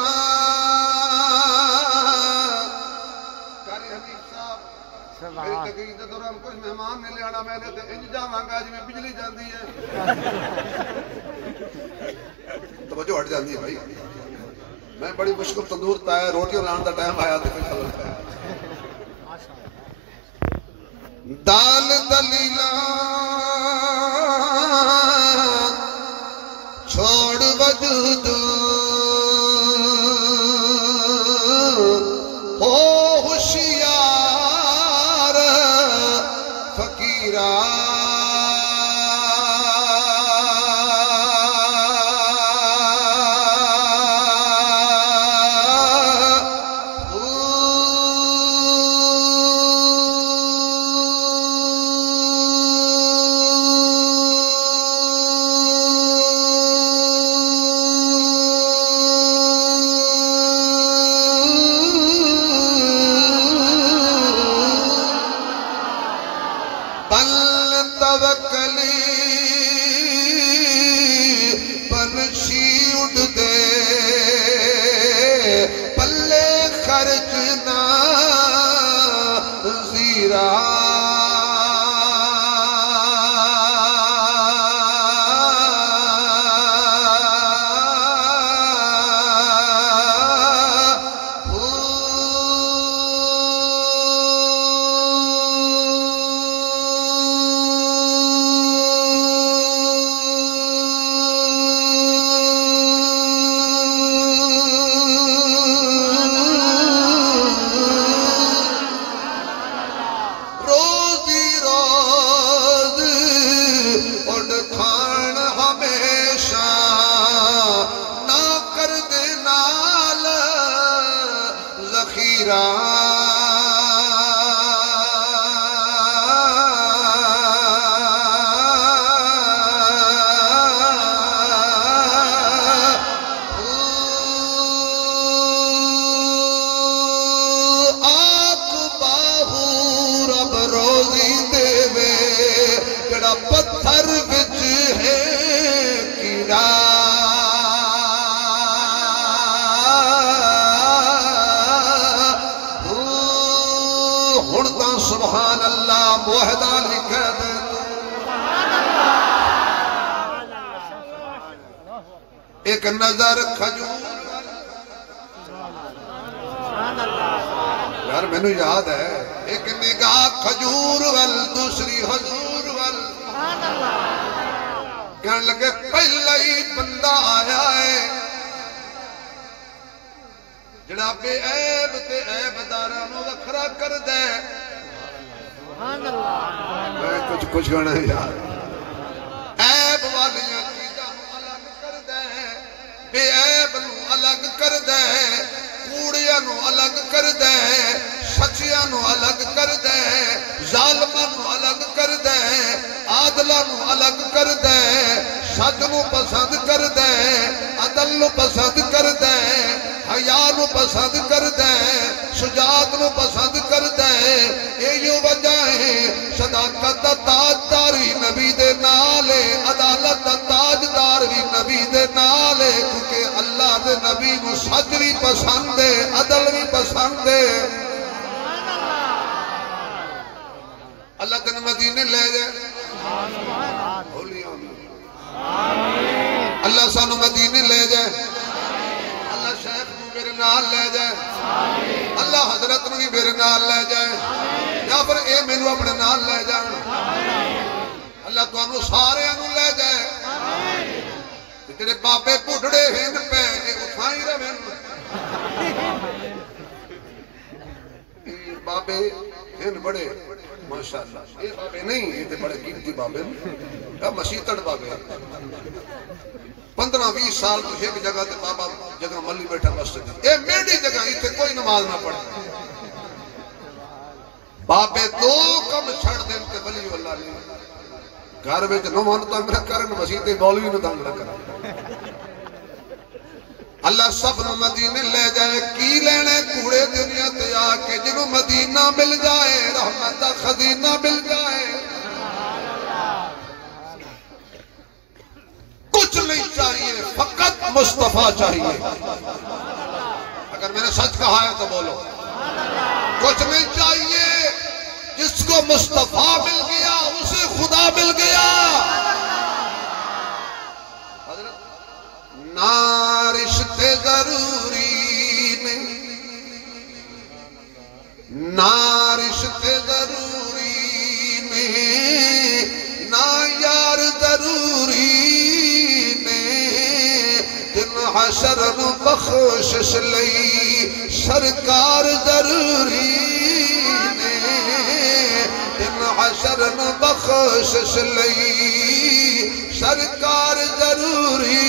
قاری حبیب صاحب میری تقریر دے دوران کچھ مہمان نے لے آنا میں نے انج جاواں گا جی میں بجلی جاندی ہے توجہ ہٹ جاندی ہے بھائی میں بڑی مشکل تندور پایا روٹی لان دا ٹائم آیا تے کوئی خبر پایا دال دلیلا چھوڑ وجود ہو ہوشیار فقیرہ پل توکلی پنچھی اڑ دے پلے خرچ نہ زیرا پتھر وچ ہے کیڑا ہن تاں سبحان اللہ موحدہ لکھے دے ایک نظر کھجور یار میں نے یاد ہے ایک نگاہ کھجور وال دوسری حضور وال کہنے لگے پہلا ہی بندہ آیا ہے جڑا بے عیب تے عیب دارانو وکھرا کر دے میں کچھ گانا ہے یار عیب والیاں چیزاں الگ کر دے بے عیب نو الگ کر دے کوڑیاں نو الگ کر دے سچیاں نو الگ کر دے ظالماں نو الگ کر دے عادلہ نو الگ کر دے سچ نو پسند کر دے عدل نو پسند کر دے حیا نو پسند کر دے شجاعت نو پسند کر دے یہ وجہ ہے صداقت دا تاجدار بھی نبی دے نالے عدالت دا تاجدار بھی نبی دے نالے کیونکہ اللہ دے نبی نو سچ بھی پسند ہے عدل بھی پسند ہے اللہ تن مدینے لے جائے اللہ سانو مدینے لے جائے اللہ شیخ نو میرے نال لے جائے اللہ حضرت نو بھی میرے نال لے جائے یا پھر اے مینو اپنے نال لے جائے اللہ تو انو سارے انو لے جائے تیرے بابے پوٹھڑے ہند پہ اٹھائی رہے بابے ہند بڑے ماشاءاللہ یہ بابے نہیں یہ تے بڑے قیمتی بابے مسیطڑ بابے 15-20 سال تو ایک جگہ تے بابا جگہ ملی بیٹھا مسجد اے میڈی جگہ اتنے کوئی نماز نہ پڑھے بابے دو کم چھڑ دیں تے ولی اللہ نہیں گھر وچ نو من تنگ نہ کرن مسیتے مولوی نو تنگ نہ کرن اللہ سب نو مدینے لے جائے کی لینے کوڑے دنیا تے آ کے جنوں مدینہ مل جائے رحمت دا خزینہ مل جائے کچھ نہیں چاہیے فقط مصطفیٰ چاہیے اگر میں نے سچ کہا ہے تو بولو کچھ نہیں چاہیے جس کو مصطفیٰ مل گیا اسے خدا مل گیا نہ رشتے ضروری نہیں نہ رشتے ضروری نہیں نہ یار ضروری نہیں دن حشر نو بخشش لئی سرکار ضروری نہیں دن حشر نو بخشش لئی سرکار ضروری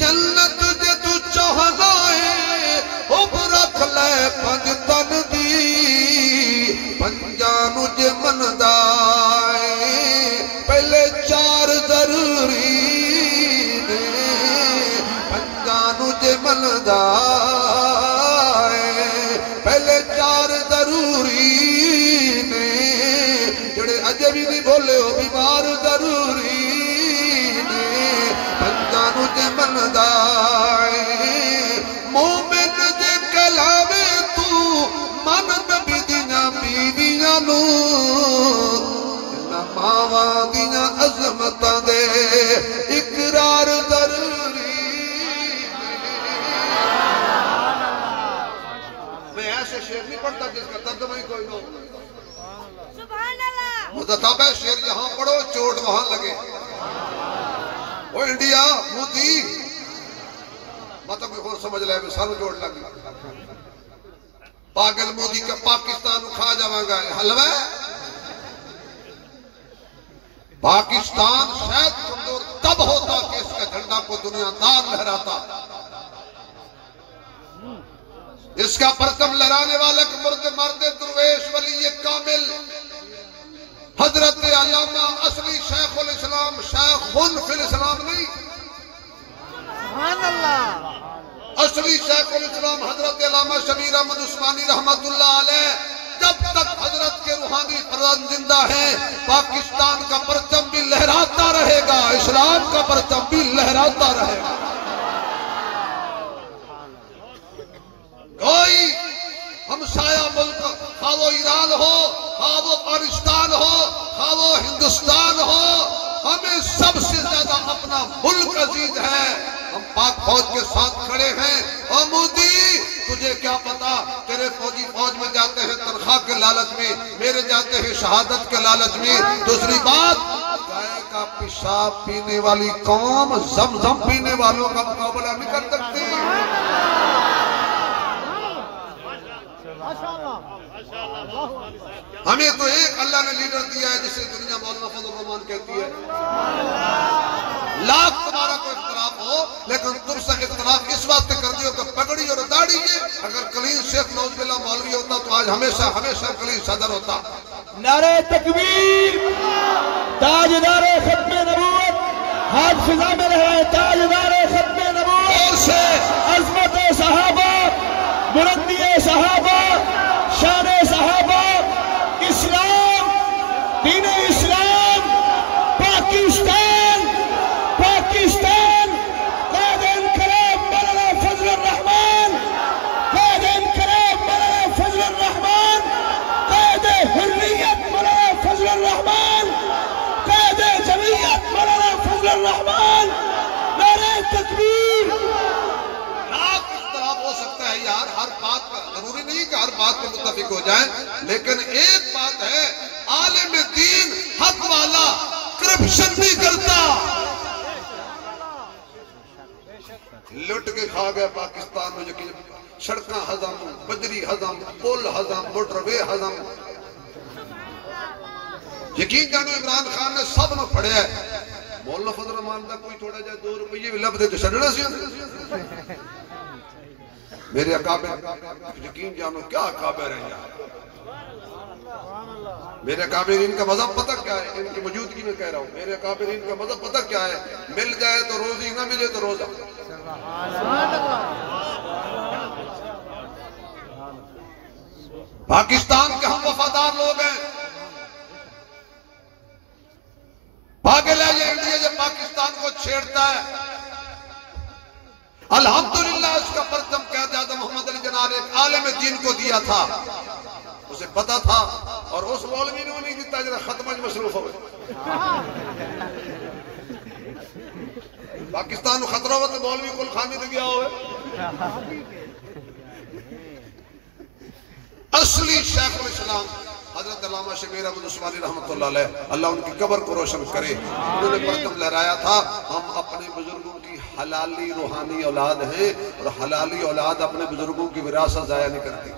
جنت جے تو چاہنا ہے اب رکھ لے پنج تن دی پنجانو جے من دائے پہلے 4 ضروری نے پنجانو جے من دائے پہلے 4 ضروری نے بھی نہیں بولے ہو بیمار ضروری نے پنجانو جے من دائے مومن جے کلاوے تو من نبی دیاں بیویاں نو ماواں دیاں عظمتاں دے اقرار ضروری میں ایسے شعر نہیں پڑھتا جس کا ترجمہ ہی کوئی نہ ہو سبحان اللہ مدتاب ہے شعر یہاں پڑھو چوٹ وہاں لگے وہ انڈیا مودی مطلب کوئی خود سمجھ لے میں ساروں چوٹ لگی پاگل مودی کا پاکستان کھا جاواں گا حلوہ پاکستان شاید کمزور تب ہوتا کہ اس کا جھنڈا کو دنیا دار لہراتا اس کا پرچم لہرانے والا مرد درویش ولی کامل حضرت علامہ اصلی شیخ الاسلام شیخ فی الاسلام نہیں سبحان اللہ اصلی شیخ الاسلام حضرت علامہ شبیر احمد عثمانی رحمت اللہ علیہ جب تک حضرت کے روحانی فرزند زندہ ہیں پاکستان کا پرچم بھی لہراتا رہے گا اسلام کا پرچم بھی لہراتا رہے گا کوئی ہمسایہ ملک خواہ وہ ایران ہو خواہ وہ پاکستان ہو خواہ وہ ہندوستان ہو ہمیں سب سے زیادہ اپنا ملک عزیز ہے ہم پاک فوج کے ساتھ کھڑے ہیں اور مودی تجھے کیا پتا تیرے فوجی فوج میں جاتے ہیں تنخواہ کے لالچ میں میرے جاتے ہیں شہادت کے لالچ میں دوسری بات گائے کا پیشاب پینے والی قوم زمزم پینے والوں کا مقابلہ نہیں کر سکتی ہمیں تو ایک اللہ نے لیڈر دیا ہے جسے دنیا مولانا فضل الرحمان کہتی ہے لاکھ تمہارا کوئی اختلاف ہو لیکن تم سے اختلاف اس واسطے کر دیو کہ پگڑی اور داڑھی ہے اگر کلین شیخ نوز باللہ مولوی ہوتا تو آج ہمیشہ کلین صدر ہوتا نعرہ تکبیر تاجدار ختم نبوت ہاتھ فضا میں رہے تاجدار ختم نبوت سے عظمت صحابہ بلندی صحابہ شان صحابہ اسلام دین اسلام پاکستان قائد انقلاب مولانا فضل الرحمان قائد انقلاب مولانا فضل الرحمان قائد حریت مولانا فضل الرحمان قائد جمعیت مولانا فضل الرحمان نعرہ تکبیر ہو سکتا ہے یار ہر بات پر ضروری نہیں کہ ہر بات پر متفق ہو جائیں لیکن ایک بات ہے عالم دین حق والا کرپشن نہیں کرتا لٹ کے کھا گیا پاکستان میں یقین سڑکاں ہضم بجری ہضم پل ہضم موٹر وے ہضم یقین جانو عمران خان نے سب نو پڑھیا ہے مولانا فضل الرحمان دا کوئی تھوڑا جا 2 روپیے بھی لب دے تو چھڑنا سی میرے اکابر یقین جانو کیا اکابر ہیں یار میرے اکابرین کا مذہب پتہ کیا ہے ان کی موجودگی میں کہہ رہا ہوں میرے اکابرین کا مذہب پتہ کیا ہے مل جائے تو روزی نہ ملے تو روزہ پاکستان کے ہم وفادار لوگ ہیں پاگل ہے یہ انڈیا جو پاکستان کو چھیڑتا ہے الحمدللہ اس کا پرچم قائد اعظم محمد علی جناح نے ایک عالم دین کو دیا تھا اسے پتا تھا اور اس مولوی نے نہیں دیتا جنہا ختمہ مصروف ہوئے پاکستان خطرہ ہوتا مولوی کل خانے دے گیا ہوئے اصلی شیخ الاسلام حضرت علامہ شبیر احمد عثمانی رحمت اللہ علیہ اللہ ان کی قبر کو روشن کرے انہوں نے پرچم لہرایا تھا ہم اپنے بزرگوں کی حلالی روحانی اولاد ہیں اور حلالی اولاد اپنے بزرگوں کی وراثت ضائع نہیں کرتی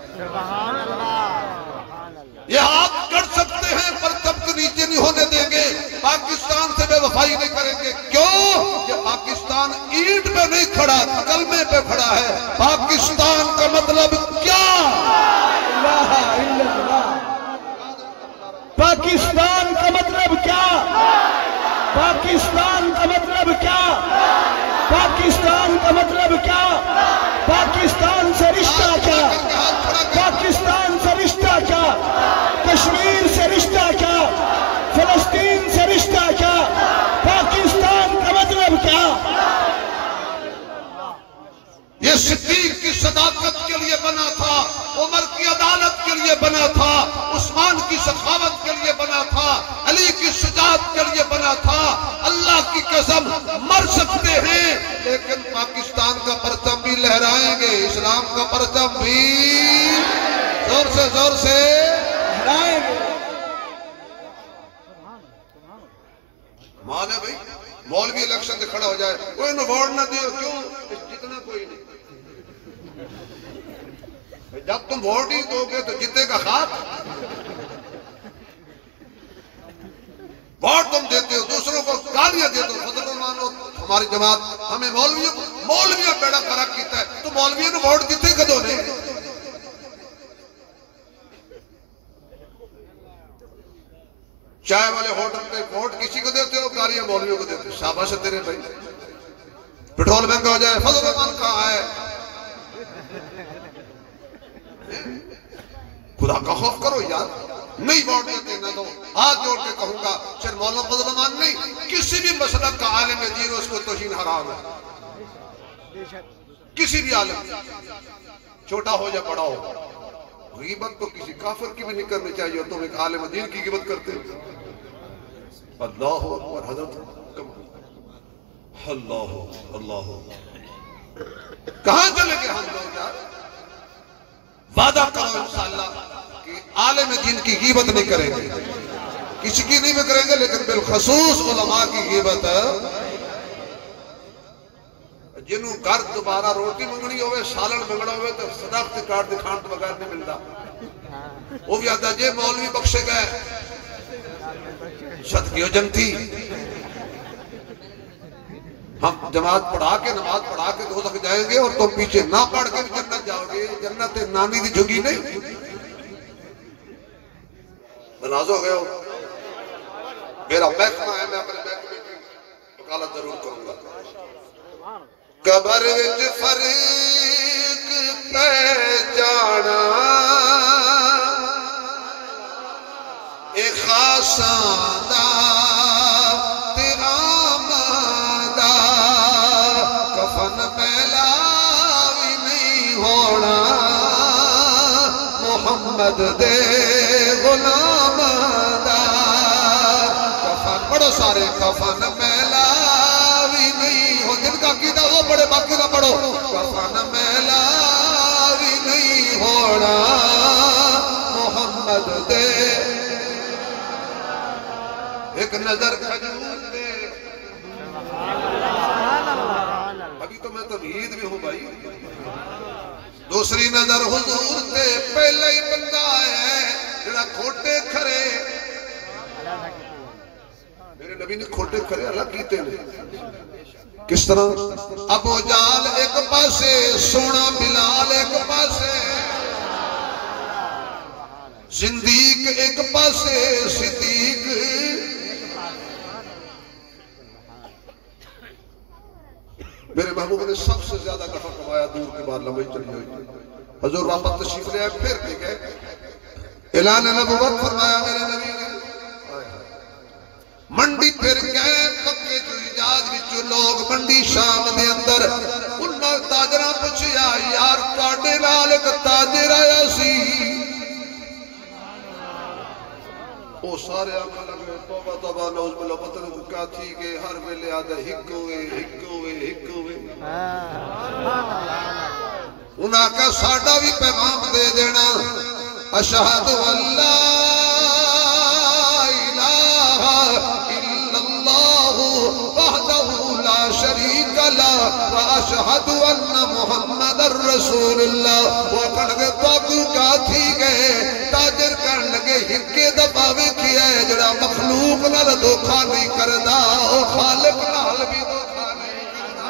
یہ ہاتھ کر سکتے ہیں پر تب کے نیچے نہیں ہونے دیں گے پاکستان سے بے وفائی نہیں کریں گے کیوں کہ پاکستان اینٹ پہ نہیں کھڑا کلمے پہ کھڑا ہے پاکستان کا مطلب کیا پاکستان کا مطلب کیا پاکستان کا مطلب کیا پاکستان کا مطلب کیا پاکستان سے رشتہ کیا پاکستان سے رشتہ کیا کشمیر سے رشتہ کیا فلسطین سے رشتہ کیا؟ پاکستان کا مطلب کیا؟ یہ صدیق کی صداقت کے لیے بنا تھا، عمر کی عدالت کے لیے بنا تھا، عثمان کی سخاوت کے لیے بنا تھا، علی کی شجاعت کے لیے بنا تھا۔ اللہ کی قسم مر سکتے ہیں لیکن پاکستان کا پرچم بھی لہرائیں گے، اسلام کا پرچم بھی زور سے لہرائیں گے۔ مانے بھائی مولوی الیکشن سے کھڑا ہو جائے، کوئی نہ ووٹ نہ دیو، کیوں؟ جتنا کوئی نہیں، جب تم ووٹ ہی دو گے تو جتے کا خواب۔ ووٹ تم دیتے ہو، دوسروں کو گالیاں دیتے ہو، فضل مانو ہماری جماعت ہمیں مولویوں بیڑا فرق کیتا ہے، تو مولویوں نے ووٹ دیتے کدوں نے؟ چائے والے ہوٹل پہ ووٹ کسی کو دیتے ہو، گالیاں مولویوں کو دیتے ہو، شاباش ہے تیرے بھائی۔ پیٹرول مہنگا ہو جائے، فضل الرحمان کہاں ہے؟ خدا کا خوف کرو یار، نہیں ووٹ دیتے نہ دو۔ ہاتھ جوڑ کے کہوں گا صرف مولانا فضل الرحمان نہیں، کسی بھی مسلک کا عالم دین اس کو توہین حرام ہے، کسی بھی عالم، چھوٹا ہو یا بڑا ہو۔ غیبت تو کسی کافر کی بھی نہیں کرنی چاہیے، تم ایک عالم دین کی غیبت کرتے ہو۔ اللہ اکبر، حضرت اللہ کہاں چلے گئے ہم لوگ یار؟ وعدہ کرو انشاءاللہ کہ عالم دین کی غیبت نہیں کریں گے، کسی کی نہیں کریں گے، لیکن بالخصوص علماء کی غیبت۔ جنہوں گھر دوبارہ روٹی منگنی ہوئے، سالن منگنا ہوئے تو صداقت کارڈ دکھان تو بغیر نہیں ملتا، وہ بھی آتا جے مولوی بخشے گئے صدقے و جنتی۔ ہم جماعت پڑھا کے نماز پڑھا کے دو تک جائیں گے اور تم پیچھے نہ پڑھ کے بھی جنت جاؤ گے، جنت نانی دی جھگی نہیں۔ ناراض ہو گئے ہو؟ میرا محکمہ ہے، میں اپنے محکمے کی وکالت ضرور کروں گا۔ قبر وچ فریق پہ جانا اے خاصاں دا تے آمدہ، کفن میلا وی نہیں ہونا محمد دے غلام دا، کفن بڑو سارے کفن میلا وی نہیں ہو، جن کا عقیدہ وہ پڑھے باقی نہ پڑھو، کفن میلا وی نہیں ہونا محمد دے۔ ایک نظر کھجور دے، ابھی تو میں تمہید بھی ہوں بھائی، دوسری نظر حضور دے، پہلے ہی بندہ ہے جڑا کھوٹے کھرے، میرے نبی نے کھوٹے کھرے اللہ کیتے ہیں۔ کس طرح؟ ابو جال ایک پاسے، سونا بلال ایک پاسے، صدیق ایک پاسے، صدیق میرے محبوب نے سب سے زیادہ نفع کمایا، دور کے بعد لمبی چلی ہوئی۔ حضور واپس تشریف لے آئے، پھر بھی گئے، اعلان نبوت فرمایا میرے نبی نے۔ منڈی پھر گئے، مکے جو حجاز وچ لوگ منڈی شام دے اندر، انہاں تاجراں پوچھیا یار تواڈے نال ایک تاجر آیا سی، وہ سارے آنکھاں لگے توبہ توبہ نعوذ باللہ، پتہ نہیں کو کیا تھی کہ ہر ویلے آدھا ہک ہوئے ہک ہوئے ہک ہوئے۔ انہاں کا ساڈا بھی پیغام دے دینا، اشہد اللہ شریک اللہ واشہد ان محمد الرسول اللہ۔ وہ کھڑ گئے تو کا تھی گئے، تاجر کر لگے ہکے دباوے کیا ہے، جڑا مخلوق نال دھوکھا نہیں کردا، او خالق نال بھی دھوکھا نہیں کردا۔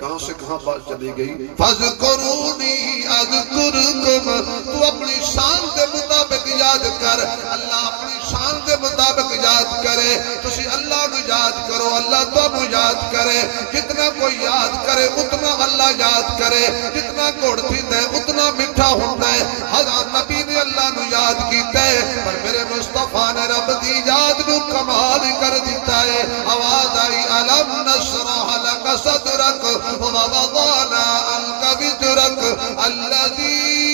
کہاں سے کہاں بات چلی گئی؟ فَذْكُرُونِي أَذْكُرْكُمْ، تو اپنی شان دے مطابق یاد کر، اللہ اپنی شان دے مطابق یاد کرے، تسی اللہ نو یاد کرو، اللہ تو نو یاد کرے، جتنا کوئی یاد کرے اتنا اللہ یاد کرے، جتنا گھڑ تھی دے اتنا مٹھا ہوتا ہے۔ حضرت نبی نے اللہ نو صدرك ووضعنا عنك وزرك الذي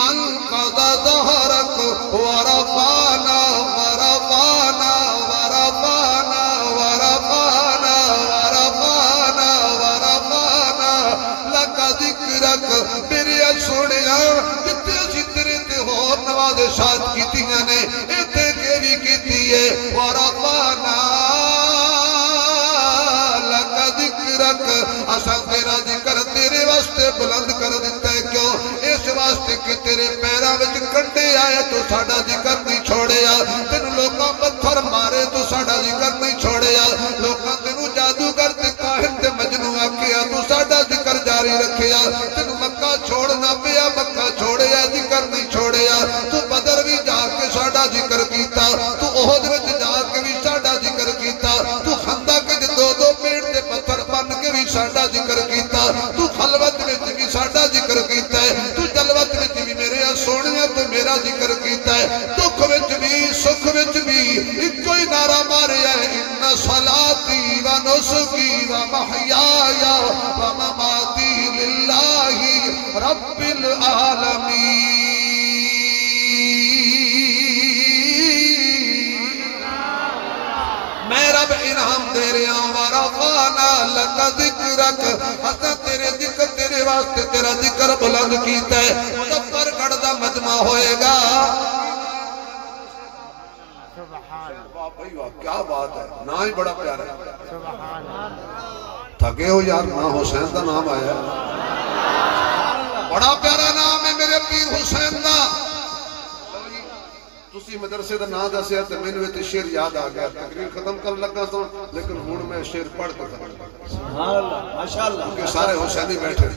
أنقض ظهرك ورفعنا ورفعنا ورفعنا ورفعنا ورفعنا ورفعنا لك ذكرك میرے سنیا جتنے جتنے تے ہو نوازشات کیتیاں نے اتنے کے بھی کیتی ہے ورفعنا لك ذکرک اساں تیرا ذکر تیرے واسطے بلند کر دیتا ہے کیوں اس واسطے کہ تیرے پیراں وچ کنڈے آئے تو ساڈا ذکر نہیں چھوڑیا تینوں لوکاں پتھر مارے تو ساڈا ذکر نہیں چھوڑیا لوکاں تینوں جادوگر تے کاہن تے مجنوں آکھیا تو ساڈا ذکر جاری رکھیا تینوں مکہ چھوڑنا پیا مکہ چھوڑیا ذکر نہیں چھوڑیا تو بدر بھی جا کے ساڈا ذکر کیتا تو احد وچ جا کے بھی ساڈا ذکر کیتا تو خندق وچ دو دو پیڑ تے پتھر بن کے بھی ساڈا ذکر کیتا تو خلوت وچ بھی ساڈا ذکر کیتا ہے تو جلوت وچ بھی میرے سونیا تو میرا ذکر کیتا ہے دکھ وچ بھی سکھ وچ بھی ایک کوئی نعرہ ماریا ہے ان صلاتی و نسکی و محیایا و مماتی للہ رب العالمین میں رب انعام دے رہا ہوں ورفعنا لک ذکرک حسن تیرے ذکر تیرے واسطے تیرا ذکر بلند کیتا ہے مظفر گڑھ دا مجمع ہوئے گا واہ بھائی واہ کیا بات ہے نا ہی بڑا پیارا ہے تھکے ہو یار ماں حسین دا نام آیا بڑا پیارا نام ہے میرے پیر حسین دا تسی مدرسے دا نام دسیا تے مینوں تے شعر یاد آ گیا تقریر ختم کر لگا سا لیکن ہن میں شعر پڑھ کے ختم کروں سبحان اللہ ماشاءاللہ کہ سارے حسینی بیٹھے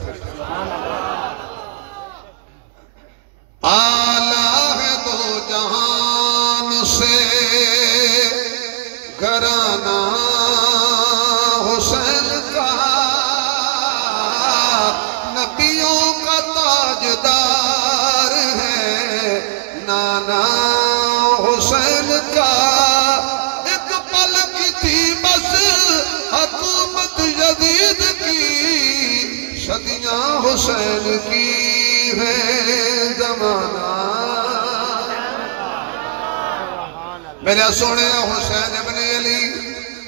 آلہ ہے دو جہان سے گھرانہ حسین کا نبیوں کا تاجدار ہے نانا حسین کا ایک پل کی تھی بس حکومت یزید کی صدیاں حسین کی ہے زمانہ میرے سونے حسین ابن علی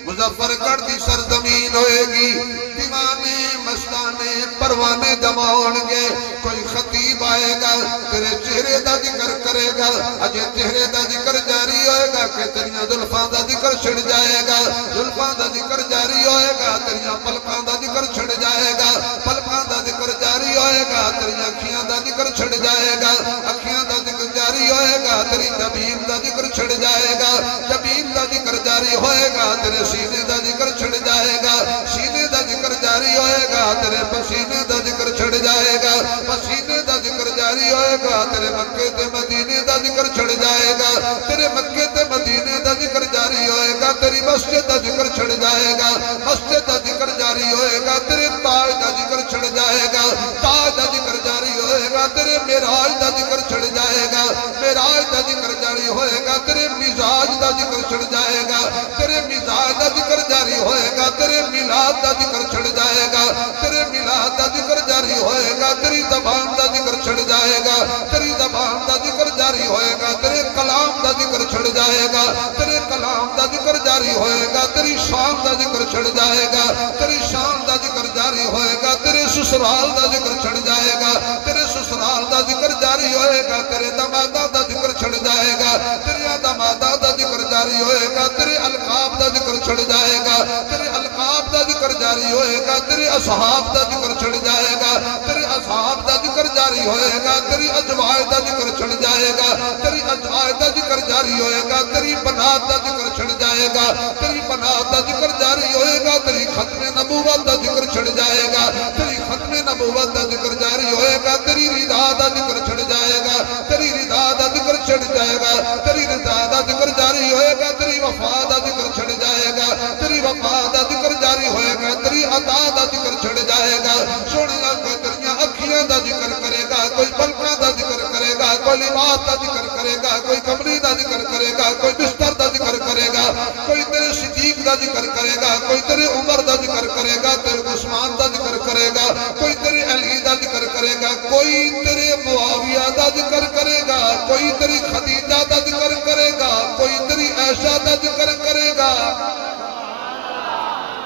مظفر گڑھ دی سرزمین ہوئے گی دیوانے مستانے پروانے جمع ہونگے کوئی خطیب آئے گا تیرے چہرے دا ذکر کرے گا اجے چہرے دا ذکر جاری ہوئے گا کہ تیریاں زلفاں دا ذکر چھڑ جائے گا زلفاں دا ذکر جاری ہوئے گا تیریاں پلکاں دا ذکر چھڑ جائے گا پلکاں دا ذکر جاری ہوئے گا تیریاں اکھیاں دا ذکر چھڑ جائے گا اکھیاں دا ذکر جاری ہوئے گا تیری جبین دا ذکر چھڑ جائے گا جبین دا ذکر جاری ہوئے گا تیرے سینے دا ذکر چھڑ جائے گا سینے دا ذکر جاری ہوئے گا تیرے پسینے دا ذکر چھڑ جائے گا پسینے دا ذکر جاری ہوئے گا تیرے مکے تے مدینے دا ذکر چھڑ جائے گا تیرے مکے تے مدینے دا ذکر جاری ہوئے گا تیری مسجد دا ذکر چھڑ جائے گا مسجد دا ذکر جاری ہوئے گا تیرے تاج دا ذکر چھڑ جائے گا تاج دا ذکر جاری ہوئے گا تیرے معراج دا ذکر چھڑ جائے گا معراج دا ذکر جاری ہوئے گا تیرے مزاج دا ذکر چھڑ جائے گا تیرے مزاج دا ذکر جاری ہوئے گا تیرے میلاد دا ذکر چھڑ جائے گا تیرے میلاد دا ذکر جاری ہوئے گا تیری زبان دا ذکر چھڑ جائے گا تیری زبان دا ذکر جاری ہوئے گا تیرے کلام دا ذکر چھڑ جائے گا تیرے کلام دا ذکر جاری ہوئے گا تیری شان دا ذکر چھڑ جائے گا تیری شان دا ذکر جاری ہوئے گا تیرے سسرال دا ذکر چھڑ جائے گا تیرے سسرال دا ذکر جاری ہوئے گا تیرے دمادہ دا ذکر چھڑ جائے گا تیرے دمادہ دا ذکر جاری ہوئے گا تیرے القاب دا ذکر چھڑ جائے گا تیرے القاب دا ذکر جاری ہوئے گا تیرے اصحاب دا ذکر چھڑ جائے گا تیرے اصحاب دا ذکر جاری ہوئے گا تیری ازواج دا ذکر چھڑ جائے گا تیری ازواج دا ذکر جاری ہوئے گا تیری بنات دا ذکر چھڑ جائے گا تیری بنات دا ذکر جاری ہوئے گا تیری ختم نبوت دا ذکر چھڑ جائے گا تیری ختم نبوت دا ذکر جاری ہوئے گا تیری رضا دا ذکر چھڑ جائے گا تیری رضا دا ذکر چھڑ جائے گا تیری رضا دا ذکر جاری ہوئے گا تیری وفا دا ذکر چھڑ جائے گا تیری وفا دا ذکر جاری ہوئے گا تیری عطا دا ذکر چھڑ جائے گا سونے کوئی تیریاں اکھیاں دا ذکر کرے گا کوئی پلکاں دا ذکر کرے گا گا، کوئی لباس دا ذکر کرے گا، کوئی کمری دا ذکر کرے گا، کوئی بستر دا ذکر کرے گا، کوئی تیرے صدیق دا ذکر کرے گا، کوئی تیرے عمر دا ذکر کرے گا، تیرے عثمان دا ذکر کرے گا، کوئی تیرے علی دا ذکر کرے گا، کوئی تیرے معاویہ دا ذکر کرے گا، کوئی تیری خدیجہ دا ذکر کرے گا، کوئی تیری عائشہ دا ذکر کرے گا،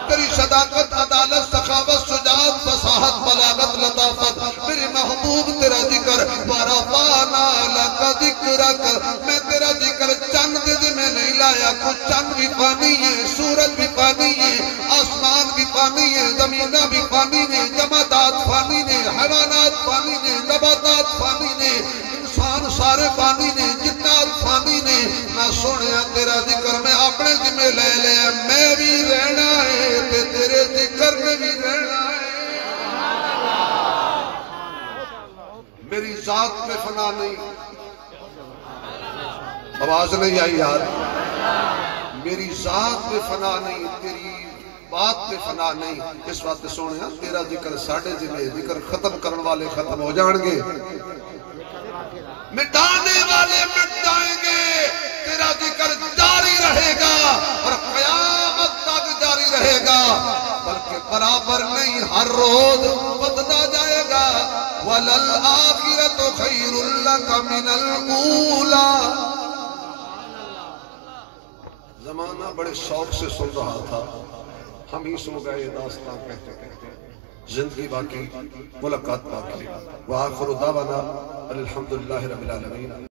تیری صداقت، عدالت، سخاوت، شجاعت، فصاحت، بلاغت، لطافت، میرے محبوب تیرا ذکر، ورفعنا لک ذکرک، میں تیرا ذکر چند دے میں نہیں لایا، کچھ چند بھی پانی ہے، سورج بھی پانی ہے، آسمان بھی پانی ہے، زمینہ بھی پانی ہے، جمادات پانی نے، حیوانات پانی نے، نباتات پانی نے، انسان سارے پانی نے، جنات پانی نے، میں سونے تیرا ذکر میں اپنے ذمہ لے لے، میں بھی رہنا ہے تیرے ذکر میں بھی رہنا ہے، میری ذات میں فنا نہیں، آواز نہیں آئی یار، میری ذات میں فنا نہیں، تیری بات میں فنا نہیں، اس وقت سونے تیرا ذکر ساڑھے ذکر ختم کرنے والے ختم ہو جائیں گے، مٹانے والے مٹ جائیں گے، تیرا ذکر جاری رہے گا اور قیامت تک جاری رہے گا، بلکہ برابر نہیں، ہر روز بدلا جائے گا، وَلَلْآخِرَةُ خَيْرٌ لَكَ مِنَ الْأُولَى۔ زمانہ بڑے شوق سے سن رہا تھا، ہم ہی سو گئے داستان کہتے کہتے، زندگی باقی، ملاقات باقی، وآخر دعوانا الحمدللہ رب العالمین۔